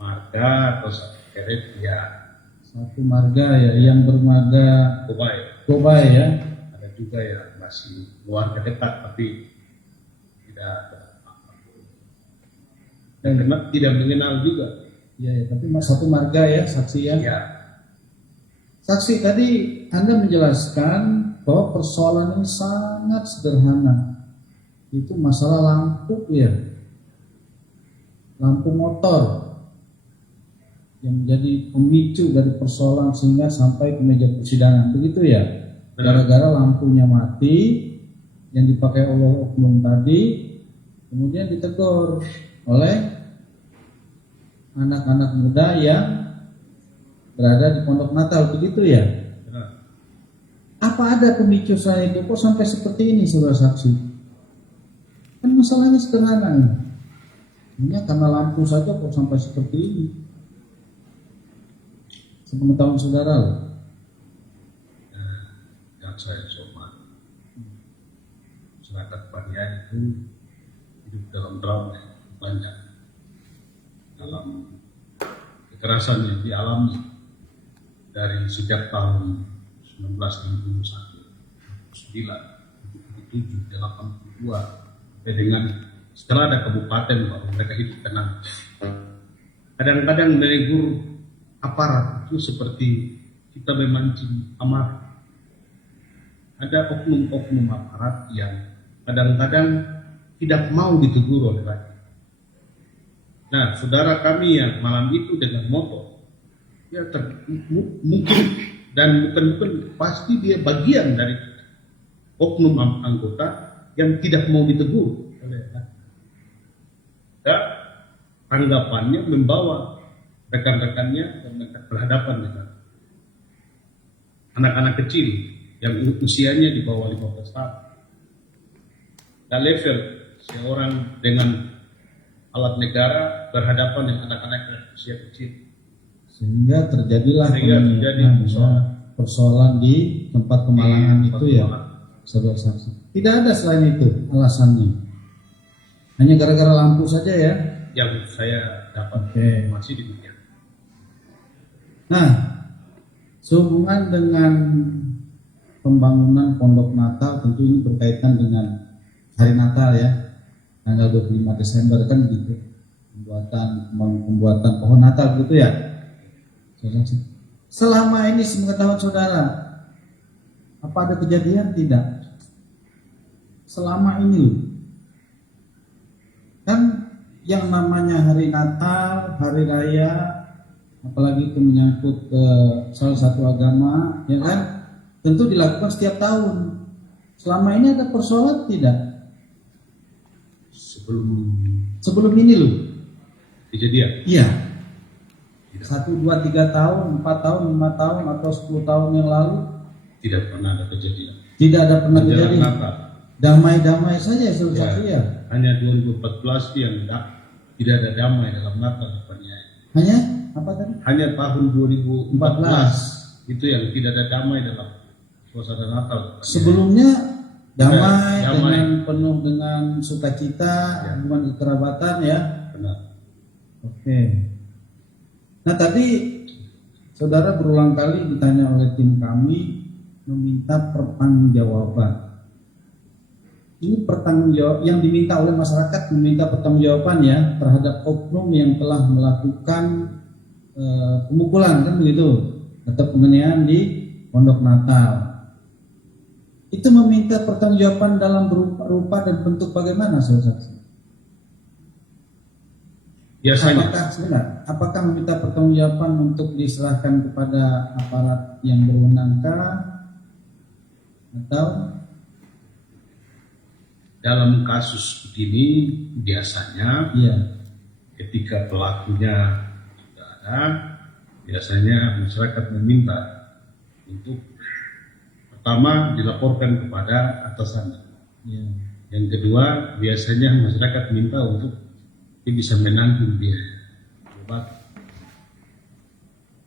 marga atau satu keret ya. Satu marga ya, yang bermarga Gobek ya. Ada juga ya masih keluarga dekat tapi tidak dan tidak mengenal juga. Ya, tapi satu marga ya, saksi ya. Ya. Saksi, tadi Anda menjelaskan bahwa persoalan ini sangat sederhana. Itu masalah lampu ya, lampu motor yang menjadi pemicu dari persoalan sehingga sampai ke meja persidangan, begitu ya? Gara-gara lampunya mati yang dipakai oleh oknum tadi, kemudian ditegur oleh anak-anak muda yang berada di Pondok Natal, begitu ya? Apa ada pemicu selain itu? Kok sampai seperti ini, saudara saksi? Kan masalahnya sederhana ini. Ini karena lampu saja kok sampai seperti ini. Sepengetahuan saudara loh. Yang saya coba, masyarakat Paniai itu hidup dalam trauma yang banyak, dalam kekerasan yang dialami. dari sejak tahun 1961, 9, 77, 82, sampai dengan setelah ada kabupaten baru mereka hidup tenang. Kadang-kadang menegur aparat itu seperti kita memancing amarah. Ada oknum-oknum aparat yang kadang-kadang tidak mau ditegur oleh rakyat. Nah, saudara kami yang malam itu dengan motor, ya mungkin dan bukan pasti dia bagian dari oknum anggota yang tidak mau ditegur oleh rakyat. Ya, tanggapannya membawa rekan-rekannya dan berhadapan dengan anak-anak kecil yang usianya di bawah 15 tahun. Dan level seorang dengan alat negara berhadapan dengan anak-anak yang usia kecil. Sehingga terjadilah terjadi persoalan di tempat kemalangan itu ya, saudara saksi. Tidak ada selain itu alasannya. Hanya gara-gara lampu saja ya. Yang saya dapat masih demikian. Nah, sehubungan dengan pembangunan Pondok Natal tentu ini berkaitan dengan hari Natal ya, tanggal 25 Desember kan gitu, pembuatan pohon Natal gitu ya. Selama ini sepengetahuan saudara, apa ada kejadian? Tidak. Selama ini loh, kan yang namanya hari Natal, hari raya, apalagi itu menyangkut ke salah satu agama, ya kan, tentu dilakukan setiap tahun. Selama ini ada persoalan tidak? Sebelum ini loh kejadian. Iya. 1, 2, 3 tahun, 4 tahun, 5 tahun atau 10 tahun yang lalu tidak pernah ada kejadian. Tidak ada pernah kejadian. Natal. Damai-damai saja saudara ya. Hanya 2014 yang tidak ada damai dalam Natal depannya. Hanya apa tadi? Hanya tahun 2014 itu yang tidak ada damai dalam suasana Natal. Sebelumnya damai, damai. dengan penuh dengan sukacita, hubungan kekerabatan ya. Benar. Oke. Nah tadi saudara berulang kali ditanya oleh tim kami meminta pertanggungjawaban. Ini pertanggungjawab yang diminta oleh masyarakat, meminta pertanggungjawaban ya terhadap oknum yang telah melakukan pemukulan kan begitu atau penganiayaan di Pondok Natal. Itu meminta pertanggungjawaban dalam rupa dan bentuk bagaimana saudara? Biasanya. Apakah meminta pertanggungjawaban untuk diserahkan kepada aparat yang berwenang atau dalam kasus begini biasanya ketika pelakunya sudah ada, biasanya masyarakat meminta untuk pertama dilaporkan kepada atasannya. Yang kedua biasanya masyarakat minta untuk dia bisa menanggung dia.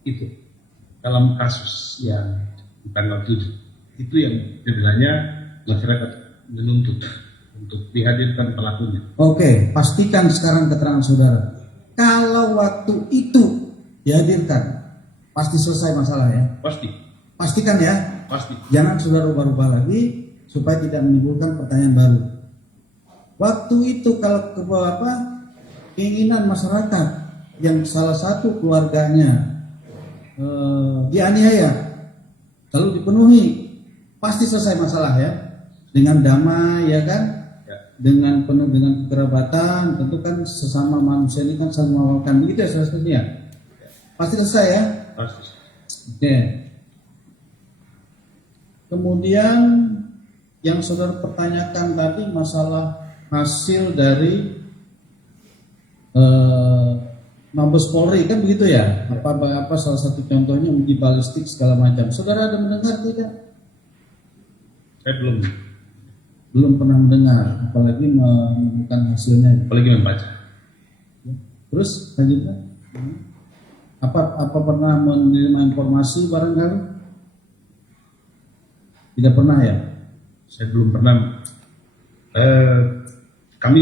Itu dalam kasus yang tanggal 7 itu yang sebenarnya masyarakat menuntut untuk dihadirkan pelakunya. Oke, pastikan sekarang keterangan saudara. Kalau waktu itu dihadirkan, pasti selesai masalah ya. Pasti. Pastikan ya. Pasti. Jangan saudara rubah-rubah lagi supaya tidak menimbulkan pertanyaan baru. Waktu itu kalau keinginan masyarakat yang salah satu keluarganya dianiaya lalu dipenuhi, pasti selesai masalah ya dengan damai ya kan, dengan penuh dengan kekerabatan. Tentu kan sesama manusia ini kan saling memaafkan begitu ya saudara. Pasti selesai ya. Pasti. Oke. Kemudian yang saudara pertanyakan tadi masalah hasil dari Mabes Polri kan begitu ya? Apa salah satu contohnya uji balistik segala macam. Saudara ada mendengar tidak? Saya belum pernah mendengar, apalagi menemukan hasilnya. Apalagi membaca. Terus lanjutkan. Apa pernah menerima informasi barangkali? Tidak pernah ya? Saya belum pernah. Kami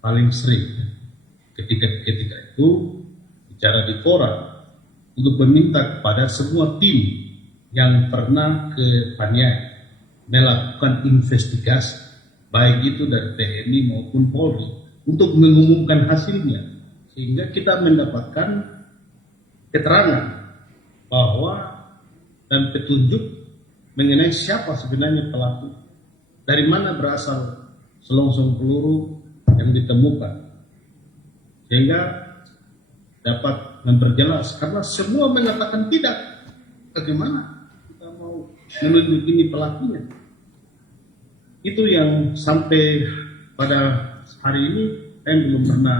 paling sering ketika itu bicara di koran untuk meminta kepada semua tim yang pernah ke Paniai melakukan investigasi, baik itu dari TNI maupun Polri, untuk mengumumkan hasilnya, sehingga kita mendapatkan keterangan bahwa dan petunjuk mengenai siapa sebenarnya pelaku, dari mana berasal selongsong peluru yang ditemukan, sehingga dapat memperjelas. Karena semua mengatakan tidak, bagaimana kita mau menunjuk ini pelakunya? Itu yang sampai pada hari ini saya belum pernah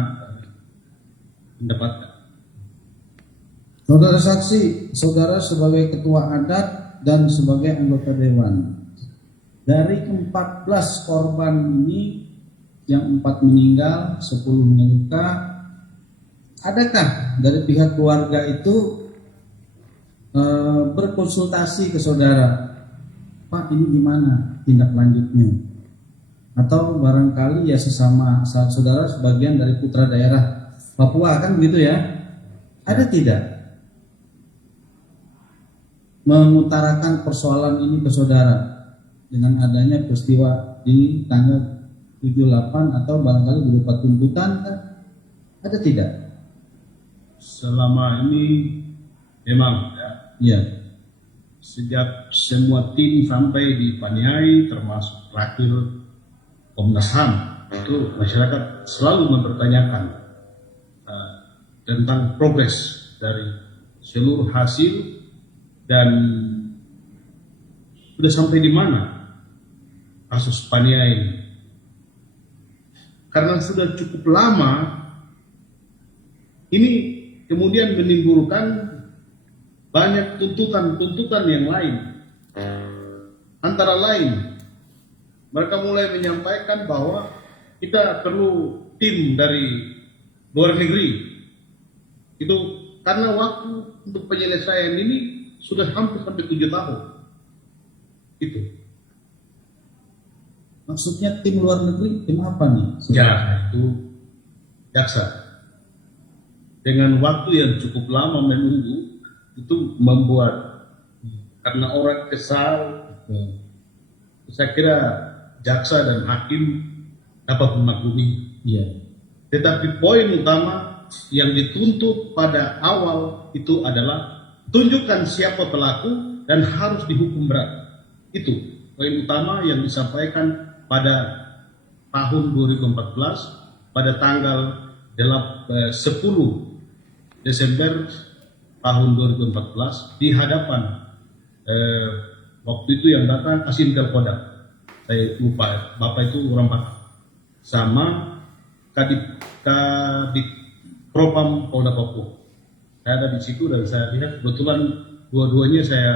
mendapatkan. Saudara saksi, saudara sebagai ketua adat dan sebagai anggota dewan, dari 14 korban ini yang 4 meninggal, 10 luka, adakah dari pihak keluarga itu berkonsultasi ke saudara, Pak ini gimana tindak lanjutnya? Atau barangkali ya sesama saat saudara sebagian dari putra daerah Papua kan begitu ya, ada tidak mengutarakan persoalan ini ke saudara dengan adanya peristiwa ini tanggal 78 atau barangkali berupa tuntutan kan? Ada tidak? Selama ini memang Ya. sejak semua tim sampai di Paniai termasuk terakhir Komnas HAM, itu masyarakat selalu mempertanyakan tentang progres dari seluruh hasil dan sudah sampai di mana kasus Paniai ini. Karena sudah cukup lama ini kemudian menimbulkan banyak tuntutan yang lain. Antara lain, mereka mulai menyampaikan bahwa kita perlu tim dari luar negeri. Itu karena waktu untuk penyelesaian ini sudah hampir sampai 7 tahun. Itu. Maksudnya tim luar negeri, tim apa nih? Ya, itu jaksa. Dengan waktu yang cukup lama menunggu, itu membuat karena orang kesal, saya kira jaksa dan hakim dapat memaklumi. Iya. Tetapi poin utama yang dituntut pada awal itu adalah tunjukkan siapa pelaku dan harus dihukum berat. Itu poin utama yang disampaikan pada tahun 2014 pada tanggal 10 Desember tahun 2014 di hadapan waktu itu yang datang Asim Kodam, saya lupa bapak itu orang Batak, sama Kadip Propam Polda Papua. Saya ada di situ dan saya lihat kebetulan dua-duanya saya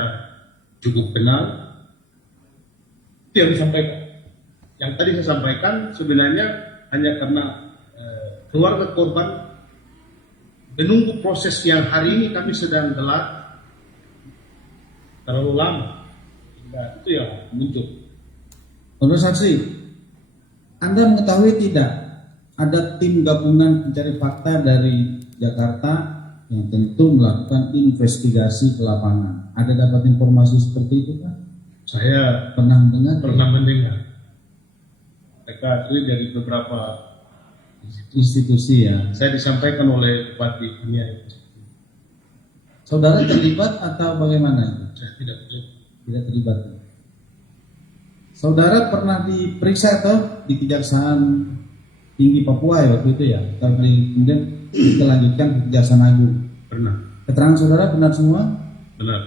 cukup kenal. Itu yang disampaikan. Yang tadi saya sampaikan sebenarnya hanya karena keluarga korban menunggu proses yang hari ini kami sedang gelar terlalu lama. Nah, itu yang muncul. Saudara saksi, Anda mengetahui tidak ada tim gabungan pencari fakta dari Jakarta yang tentu melakukan investigasi ke lapangan. Ada dapat informasi seperti itu Pak? Saya Pernah mendengar? pernah mendengar. Mereka itu dari beberapa Institusi ya. saya disampaikan oleh Bupati Paniai. Saudara terlibat atau bagaimana? Saya tidak tahu. Tidak terlibat. Saudara pernah diperiksa atau di Kejaksaan Tinggi Papua ya waktu itu ya? Kemudian dilanjutkan ke Kejaksaan Agung. Pernah. Keterangan saudara benar semua? Benar.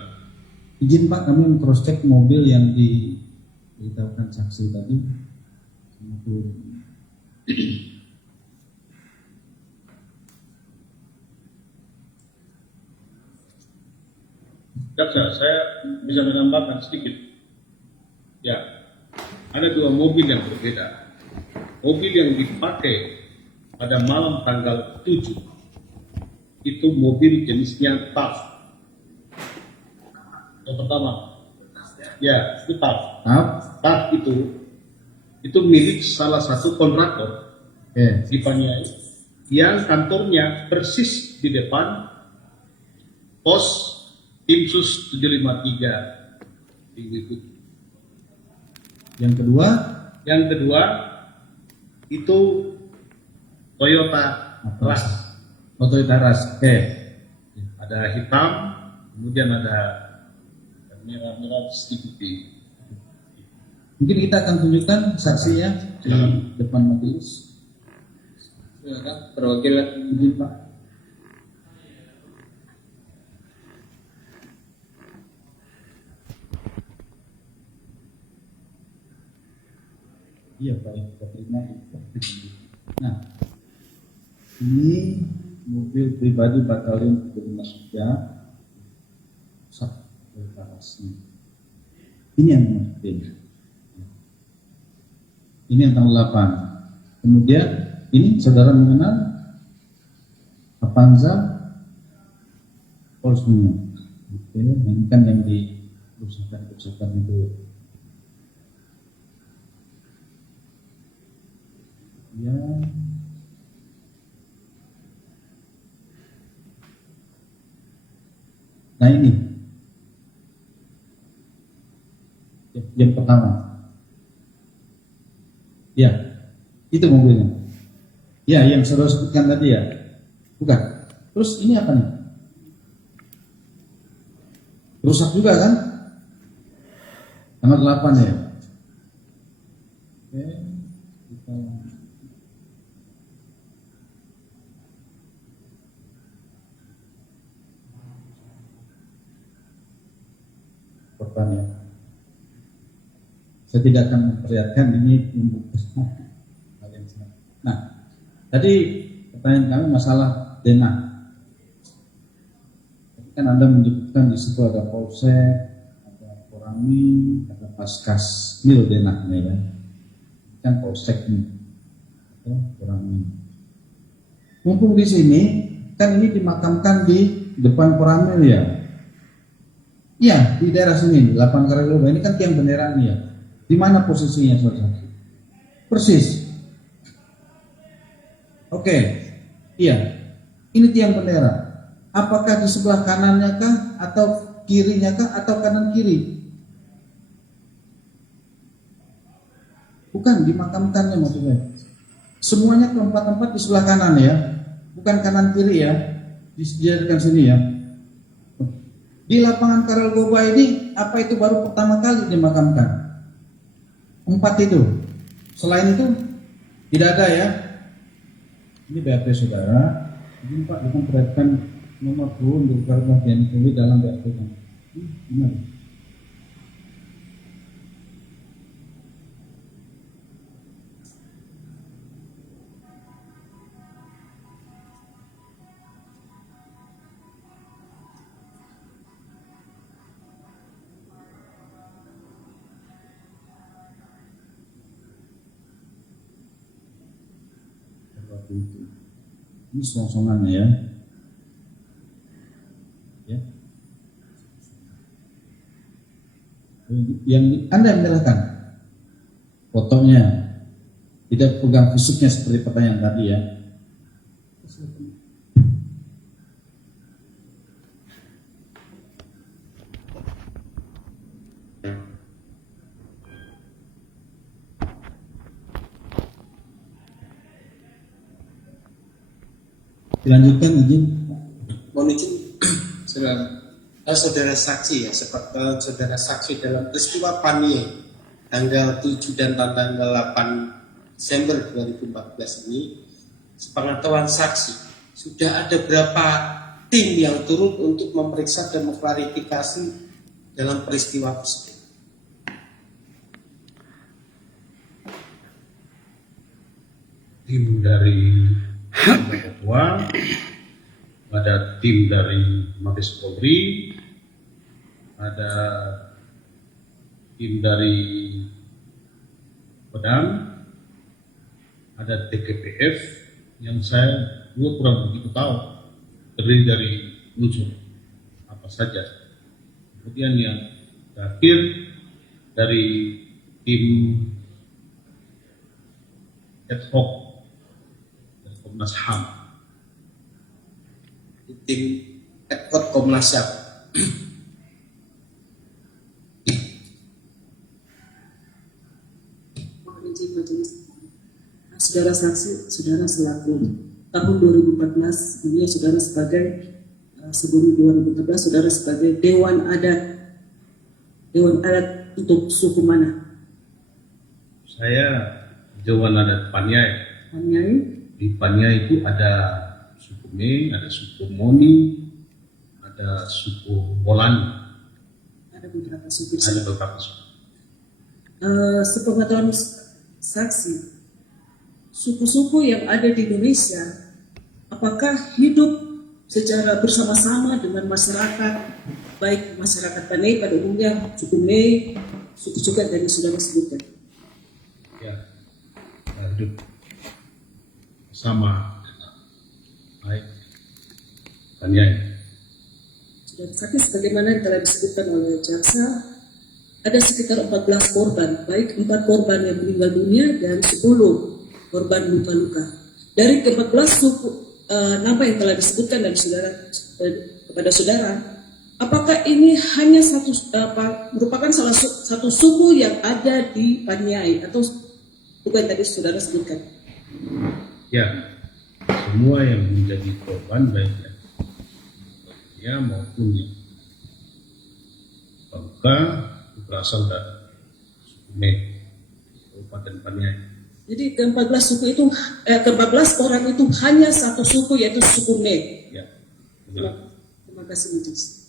Izin Pak, kami cross check mobil yang diberitahukan saksi tadi. Jaksa, saya bisa menambahkan sedikit. Ya, ada dua mobil yang berbeda. Mobil yang dipakai pada malam tanggal 7 itu mobil jenisnya TAF. Yang pertama, ya itu TAF. TAF itu milik salah satu kontraktor di Paniai yang kantornya persis di depan pos tim sus 753 minggu itu. Yang kedua, Yang kedua itu Toyota Rush, Toyota Rush. Oke. ada hitam, kemudian ada merah-merah sedikit di Mungkin kita akan tunjukkan saksinya di depan majelis. Silakan perwakilan. Izin Pak. Iya Pak, kita terima. Nah, ini mobil pribadi Batalion Kedinasyah Reparasi. Ini yang masukin. Ini yang tanggal 8. Kemudian ini saudara mengenal Avanza Polsnya. Oke, ini kan yang di perusahaan itu. Ya. Nah ini yang pertama. Ya, itu mobilnya. Ya, yang saudara sebutkan tadi ya. Bukan. Terus ini apa nih? Rusak juga kan? Tanggal 8 ya. Oke, kita pertanyaan. Saya tidak akan memperlihatkan ini. Nah, tadi pertanyaan kami masalah denah. Kan Anda menyebutkan di situ ada polsek, ada porami, ada paskas mil denahnya ya. Kan polsek nih, atau porami. Mumpung di sini, kan ini dimakamkan di depan poramil ya. Iya, di daerah sini, 8 Karagoba. Ini kan tiang bendera nih ya. Di mana posisinya saudara? Persis. Oke, iya. Ini tiang bendera. Apakah di sebelah kanannya kah, atau kirinya kah, atau kanan kiri? Bukan, dimakamkannya maksudnya. Semuanya tempat-tempat di sebelah kanan ya, bukan kanan kiri ya. Disediakan sini ya. Di lapangan Karagoba ini, apa itu baru pertama kali dimakamkan? 4 itu. Selain itu tidak ada ya. Ini BAP saudara. Ini Pak, kita perhatikan nomor turun dari kartu yang ditulis dalam BAP. Benar. Itu. Ini selongsongannya ya. Ya. Yang Anda menyalahkan fotonya, tidak pegang fisiknya seperti pertanyaan tadi ya. Dilanjutkan izin. Mohon izin, saudara saksi ya, saudara saksi dalam peristiwa Panie tanggal 7 dan tanggal 8 Desember 2014 ini, sepengetahuan saksi, sudah ada berapa tim yang turun untuk memeriksa dan mengklarifikasi dalam peristiwa tersebut? tim dari Ketua, ada tim dari Mabes Polri, ada tim dari Kodam, ada TKPF yang saya juga kurang begitu tahu terdiri dari unsur apa saja. Kemudian yang terakhir dari tim ad hoc dari Komnas HAM. Tim Advokat Komnas HAM. Mohon izin majelis. Saudara saksi, saudara selaku tahun 2014, beliau saudara sebagai sebelum 2014 saudara sebagai Dewan Adat untuk suku mana? Saya Dewan Adat Paniai. Paniai, Di Paniai itu ada suku Me, ada suku Moni, ada suku Bolani, ada beberapa suku. ada beberapa suku. Sepengetahuan saksi, suku-suku yang ada di Indonesia, apakah hidup secara bersama-sama dengan masyarakat, baik masyarakat Panai pada umumnya, suku Me, suku-suku yang tadi sudah disebutkan? Ya, hidup sama baik Paniai. Saudara saksi, sebagaimana yang telah disebutkan oleh jaksa, ada sekitar 14 korban, baik 4 korban yang meninggal dunia dan 10 korban luka-luka. Dari ke-14 suku nama yang telah disebutkan dan kepada saudara, apakah ini hanya merupakan salah satu suku yang ada di Paniai atau bukan tadi saudara sebutkan? Ya, semua yang menjadi korban baik ya maupun yang luka berasal dari suku Me, Kabupaten Paniai. Jadi ke-14 suku itu, ke-14 orang itu hanya satu suku, yaitu suku Me. Ya, benar. Terima kasih majelis.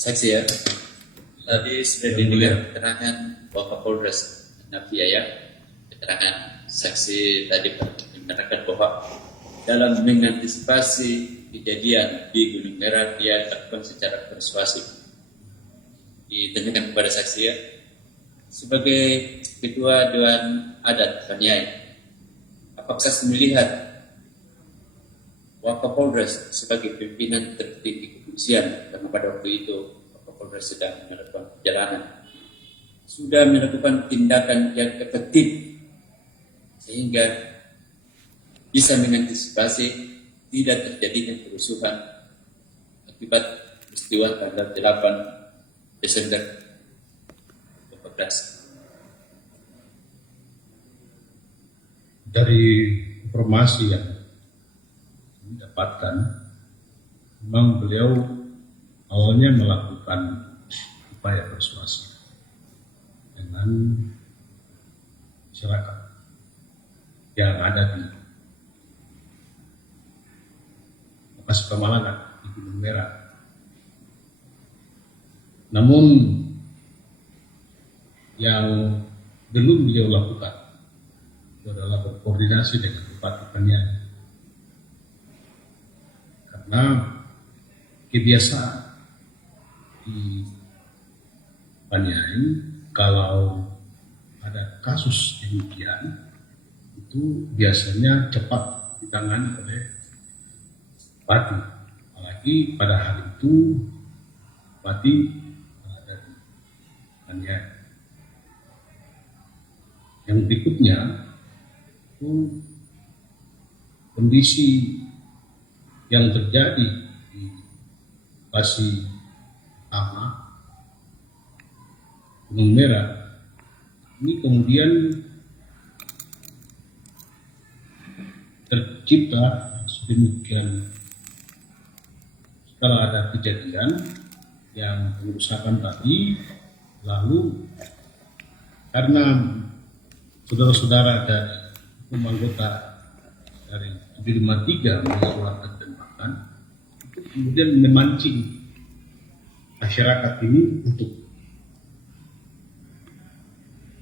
Saksi ya, tadi sudah didengar keterangan Bapak Polres Navia ya, keterangan saksi tadi menerangkan bahwa dalam mengantisipasi kejadian di Gunung Merah dia dilakukan secara persuasif. Ditanyakan kepada saksi ya, sebagai Ketua Dewan Adat Paniai, apakah saksi melihat Wakapolres sebagai pimpinan tertinggi kepolisian karena pada waktu itu Wakapolres sedang melakukan perjalanan sudah melakukan tindakan yang efektif sehingga bisa mengantisipasi tidak terjadinya kerusuhan akibat peristiwa tanggal 8 Desember 2014. Dari informasi yang dapatkan, memang beliau awalnya melakukan upaya persuasi dengan masyarakat yang ada di lokasi pemalangan di Gunung Merah. Namun yang belum beliau lakukan itu adalah berkoordinasi dengan Bupati Paniai. Karena kebiasaan di Paniai kalau ada kasus demikian itu biasanya cepat ditangani oleh Bupati. Apalagi pada hari itu Bupati dari Paniai. Yang berikutnya itu kondisi yang terjadi di lokasi utama Gunung Merah ini kemudian tercipta sedemikian setelah ada kejadian yang pengerusakan tadi, lalu karena saudara-saudara dari anggota dari 753 mengeluarkan tembakan, itu kemudian memancing masyarakat ini untuk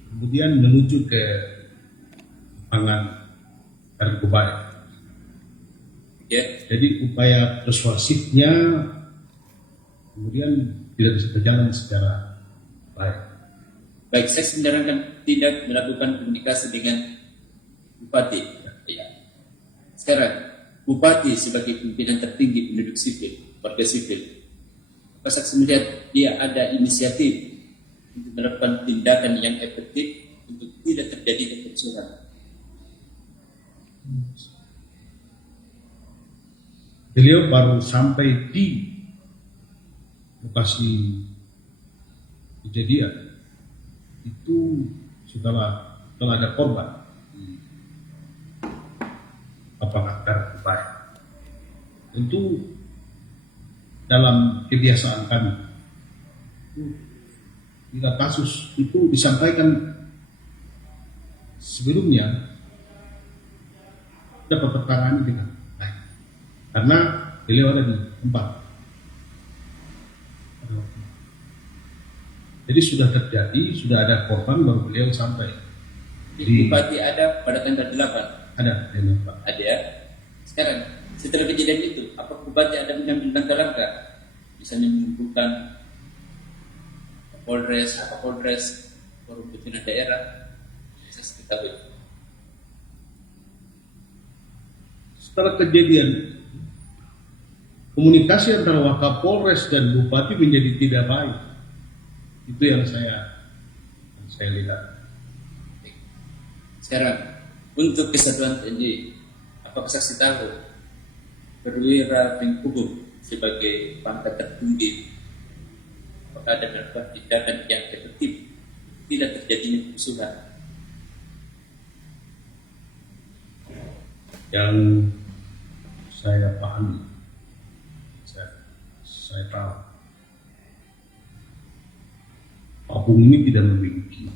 kemudian menuju ke lapangan Karangkobar. Ya, Jadi upaya persuasifnya kemudian tidak bisa berjalan secara baik. baik, saya menerangkan tidak melakukan komunikasi dengan Bupati. Ya. Sekarang, Bupati sebagai pimpinan tertinggi penduduk sipil, warga sipil, apa saksi melihat dia ada inisiatif untuk melakukan tindakan yang efektif untuk tidak terjadi kerusuhan. Beliau baru sampai di lokasi kejadian itu setelah ada korban di lapangan Tarkubai. Tentu dalam kebiasaan kami bila kasus itu disampaikan sebelumnya dapat pertangani dengan baik karena beliau ada di tempat. Jadi sudah terjadi, sudah ada korban baru beliau sampai. Jadi Bupati ada pada tanggal 8. ada yang Pak. Ada ya. Sekarang setelah kejadian itu, apa Bupati ada mengambil langkah-langkah, misalnya mengumpulkan Kapolres, forum pimpinan daerah, saya ketahui. Setelah kejadian, komunikasi antara Wakapolres dan Bupati menjadi tidak baik. Itu yang saya lihat. Sekarang untuk kesatuan TNI, apakah saksi tahu perwira Bengkulu sebagai pangkat tertinggi apakah ada melakukan tindakan yang efektif tidak terjadinya kerusuhan? Yang saya pahami, saya tahu Pak Bung ini tidak memiliki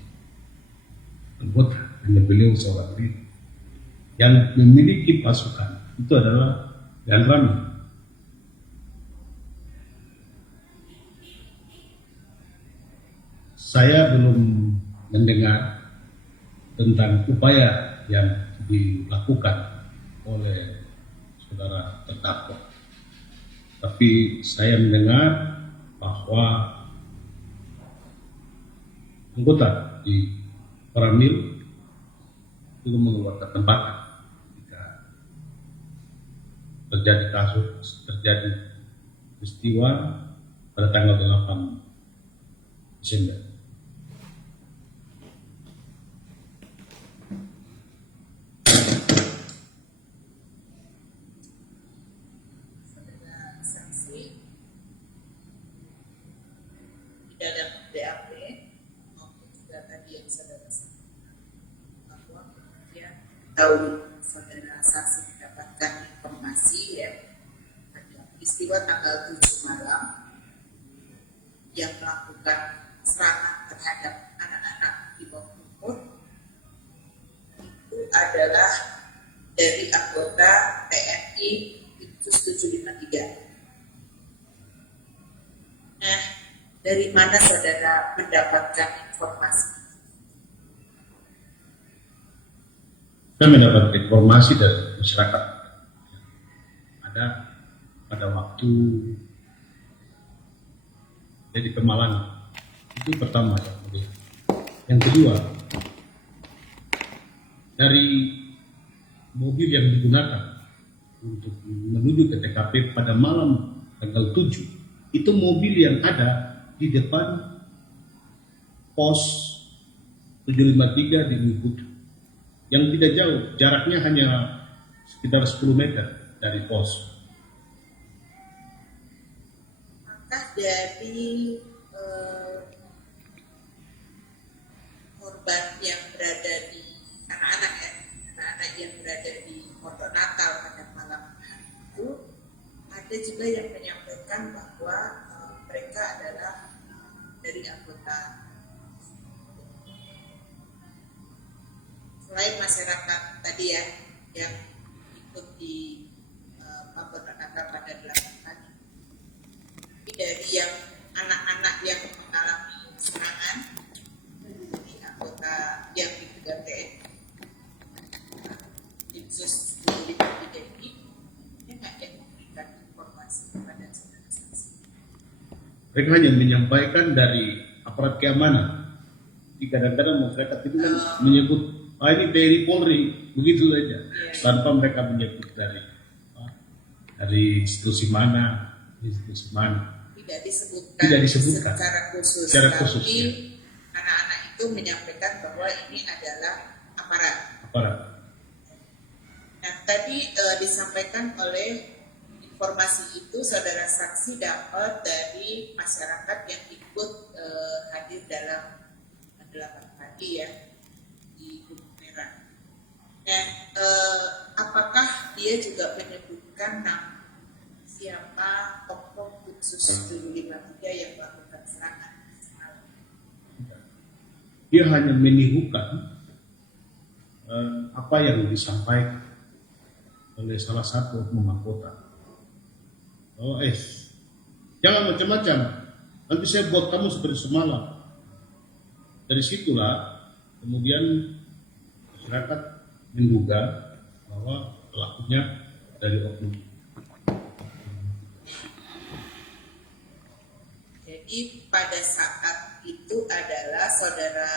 anggota, hanya beliau seorang diri. Yang memiliki pasukan itu adalah Dan Rami. Saya belum mendengar tentang upaya yang dilakukan oleh saudara terdakwa. Tapi saya mendengar bahwa anggota di Koramil itu mengeluarkan tembakan jika terjadi peristiwa pada tanggal 8 Desember. Saksi di dalam BAP maupun juga tadi yang saudara sampaikan bahwa kemudian tahun saudara saksi mendapatkan informasi ya ada peristiwa tanggal 7 malam yang melakukan serangan terhadap anak-anak di bawah umur itu adalah dari anggota TNI Itsus 753. Nah, dari mana saudara mendapatkan informasi? Saya mendapat informasi dari masyarakat. Ada pada waktu jadi Pemalang. Itu pertama yang mulia. Yang kedua, dari mobil yang digunakan untuk menuju ke TKP pada malam tanggal 7, itu mobil yang ada di depan pos 753 di Ngikutu. Yang tidak jauh, jaraknya hanya sekitar 10 meter dari pos. Apakah dari korban yang berada di anak-anak yang berada di Pondok Natal pada malam hari itu ada juga yang menyampaikan bahwa mereka adalah dari anggota selain masyarakat tadi ya yang ikut di Pondok Natal pada 8 tadi. Tapi dari yang anak-anak yang mengalami serangan di anggota yang dipegang TNI Itsus 753 ini nggak yang memberikan informasi kepada saudara saksi. Mereka hanya menyampaikan dari aparat keamanan. Kadang-kadang masyarakat itu kan menyebut, ini TNI Polri, begitu saja, tanpa mereka menyebut dari institusi mana, Tidak disebutkan secara khusus. tapi itu menyampaikan bahwa ini adalah aparat. Nah, tadi disampaikan oleh informasi itu saudara saksi dapat dari masyarakat yang ikut hadir dalam 8 pagi ya di Gunung Merah. Nah, apakah dia juga menyebutkan nama siapa tokoh khusus 753 yang melakukan serangan? Dia hanya menirukan apa yang disampaikan oleh salah satu oknum anggota. Oh, jangan macam-macam. Nanti saya buat kamu seperti semalam. Dari situlah kemudian masyarakat menduga bahwa pelakunya dari oknum. Jadi pada saat itu adalah saudara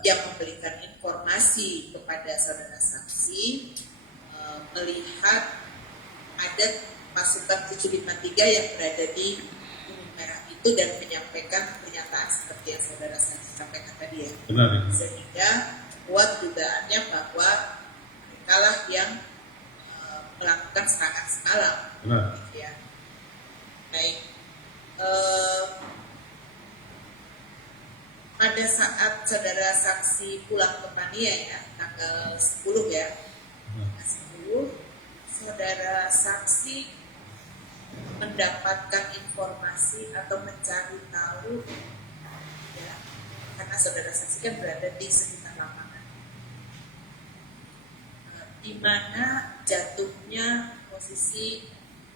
yang memberikan informasi kepada saudara saksi melihat ada pasukan 753 yang berada di Gunung Merah itu dan menyampaikan pernyataan seperti yang saudara saksi sampaikan tadi ya. Benar. Sehingga kuat dugaannya bahwa mereka lah yang melakukan serangan semalam. Benar. Ya. Baik. Pada saat saudara saksi pulang ke Pania ya, tanggal 10 ya, 10, saudara saksi mendapatkan informasi atau mencari tahu ya, karena saudara saksi kan berada di sekitar lapangan, di mana posisi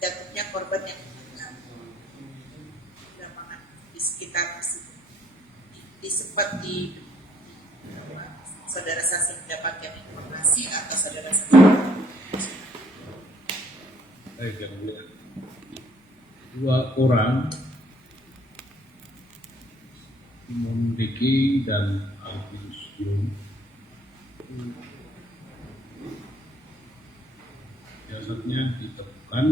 jatuhnya korban yang meninggal di lapangan di sekitar sempat di saudara saksi mendapatkan informasi atau saudara saksi. Baik, yang mulia. 2 orang, Simon Ricky dan Alvinus Yung, jasadnya ditemukan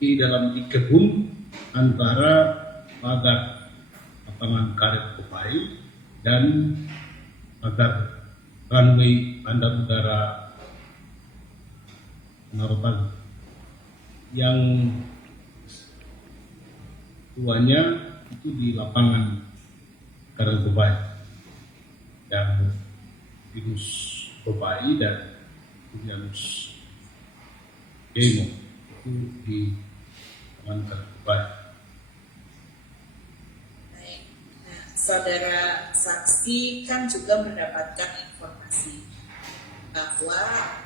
di dalam kebun antara pagar lapangan karet Kopai dan pagar runway bandar udara Narotan yang tuanya itu di lapangan karet Kopai yang virus Kopai dan virus Gemo itu di lapangan karet Kopai. Saudara saksi kan juga mendapatkan informasi bahwa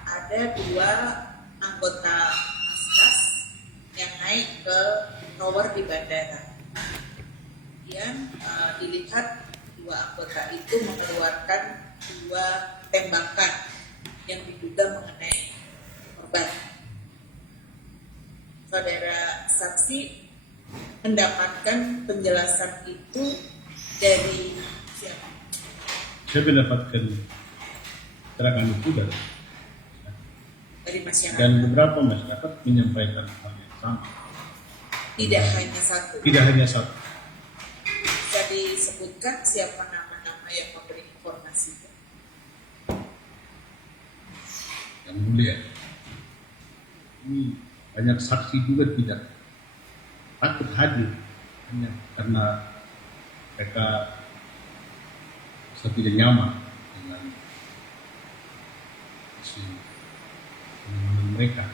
ada 2 anggota Paskas yang naik ke tower di bandara. Kemudian dilihat 2 anggota itu mengeluarkan 2 tembakan yang diduga mengenai korban. Saudara saksi mendapatkan penjelasan itu dari siapa? Saya mendapatkan keterangan itu dari masyarakat. Dan beberapa masyarakat menyampaikan hal yang sama. Tidak hanya satu. Tidak hanya satu. Bisa disebutkan siapa nama-nama yang memberi informasi itu? Yang mulia, ini banyak saksi juga tidak takut hadir hanya karena mereka tidak nyaman dengan mereka.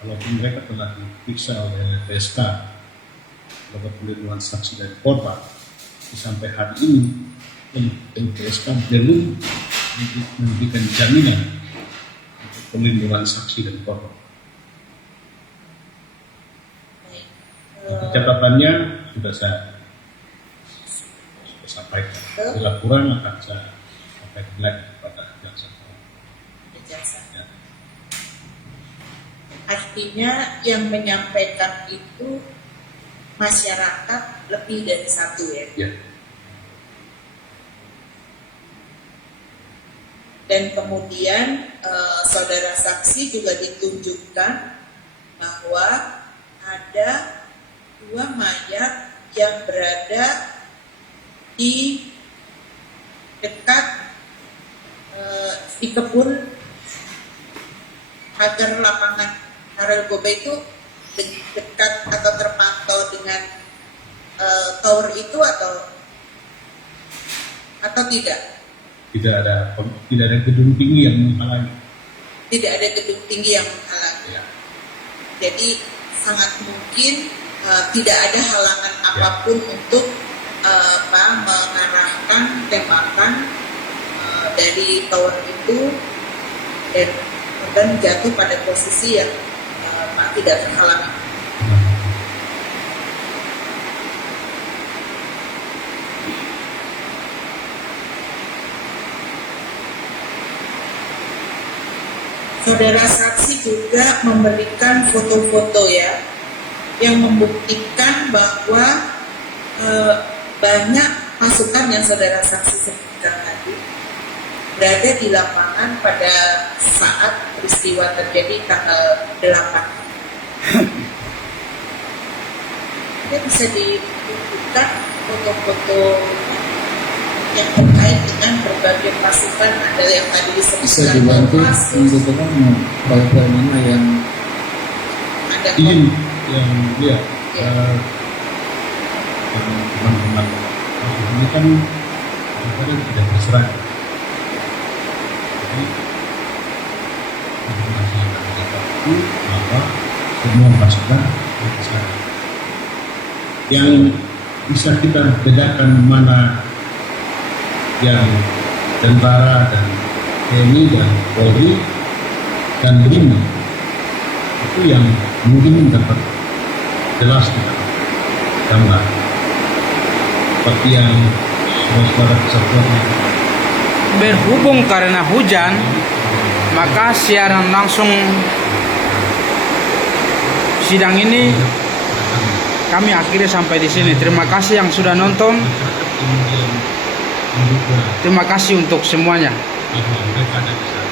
Walaupun mereka telah diperiksa oleh LPSK, lembaga perlindungan saksi dan korban, sampai hari ini LPSK belum memberikan jaminan untuk perlindungan saksi dan korban. Catatannya sudah saya sampaikan. Bila kurang akan saya sampaikan lagi kepada jaksa. Ya. Artinya yang menyampaikan itu masyarakat lebih dari satu ya. Ya. Dan kemudian saudara saksi juga ditunjukkan bahwa ada 2 mayat yang berada di dekat di kebun pagar lapangan Harel Goba itu dekat atau terpantau dengan tower itu atau tidak? Tidak ada gedung tinggi yang menghalangi. Tidak ada gedung tinggi yang menghalangi. Ya. Jadi sangat mungkin tidak ada halangan apapun untuk mengarahkan tembakan dari tower itu dan jatuh pada posisi yang tidak terhalangi. Saudara saksi juga memberikan foto-foto ya yang membuktikan bahwa banyak pasukan yang saudara saksi sebutkan tadi berada di lapangan pada saat peristiwa terjadi tanggal 8. Ini bisa ditunjukkan foto-foto yang terkait dengan berbagai pasukan, ada yang tadi Bisa disebutkan dibantu Kopassus, menunjukkan bagian mana yang ada Izin yang dia Ya. teman-teman ini kan kadang tidak berserah. Jadi informasi yang kami dapat itu bahwa semua pasukan berserah. Yang bisa kita bedakan mana yang tentara dan TNI dan Polri dan BRIMOB itu yang mungkin dapat jelas kita gambar seperti yang saudara kesatuan berhubung karena hujan, maka siaran langsung sidang ini kami akhiri sampai di sini. Terima kasih yang sudah nonton. kemudian mendukung Terima kasih untuk semuanya. bahwa mereka ada di sana.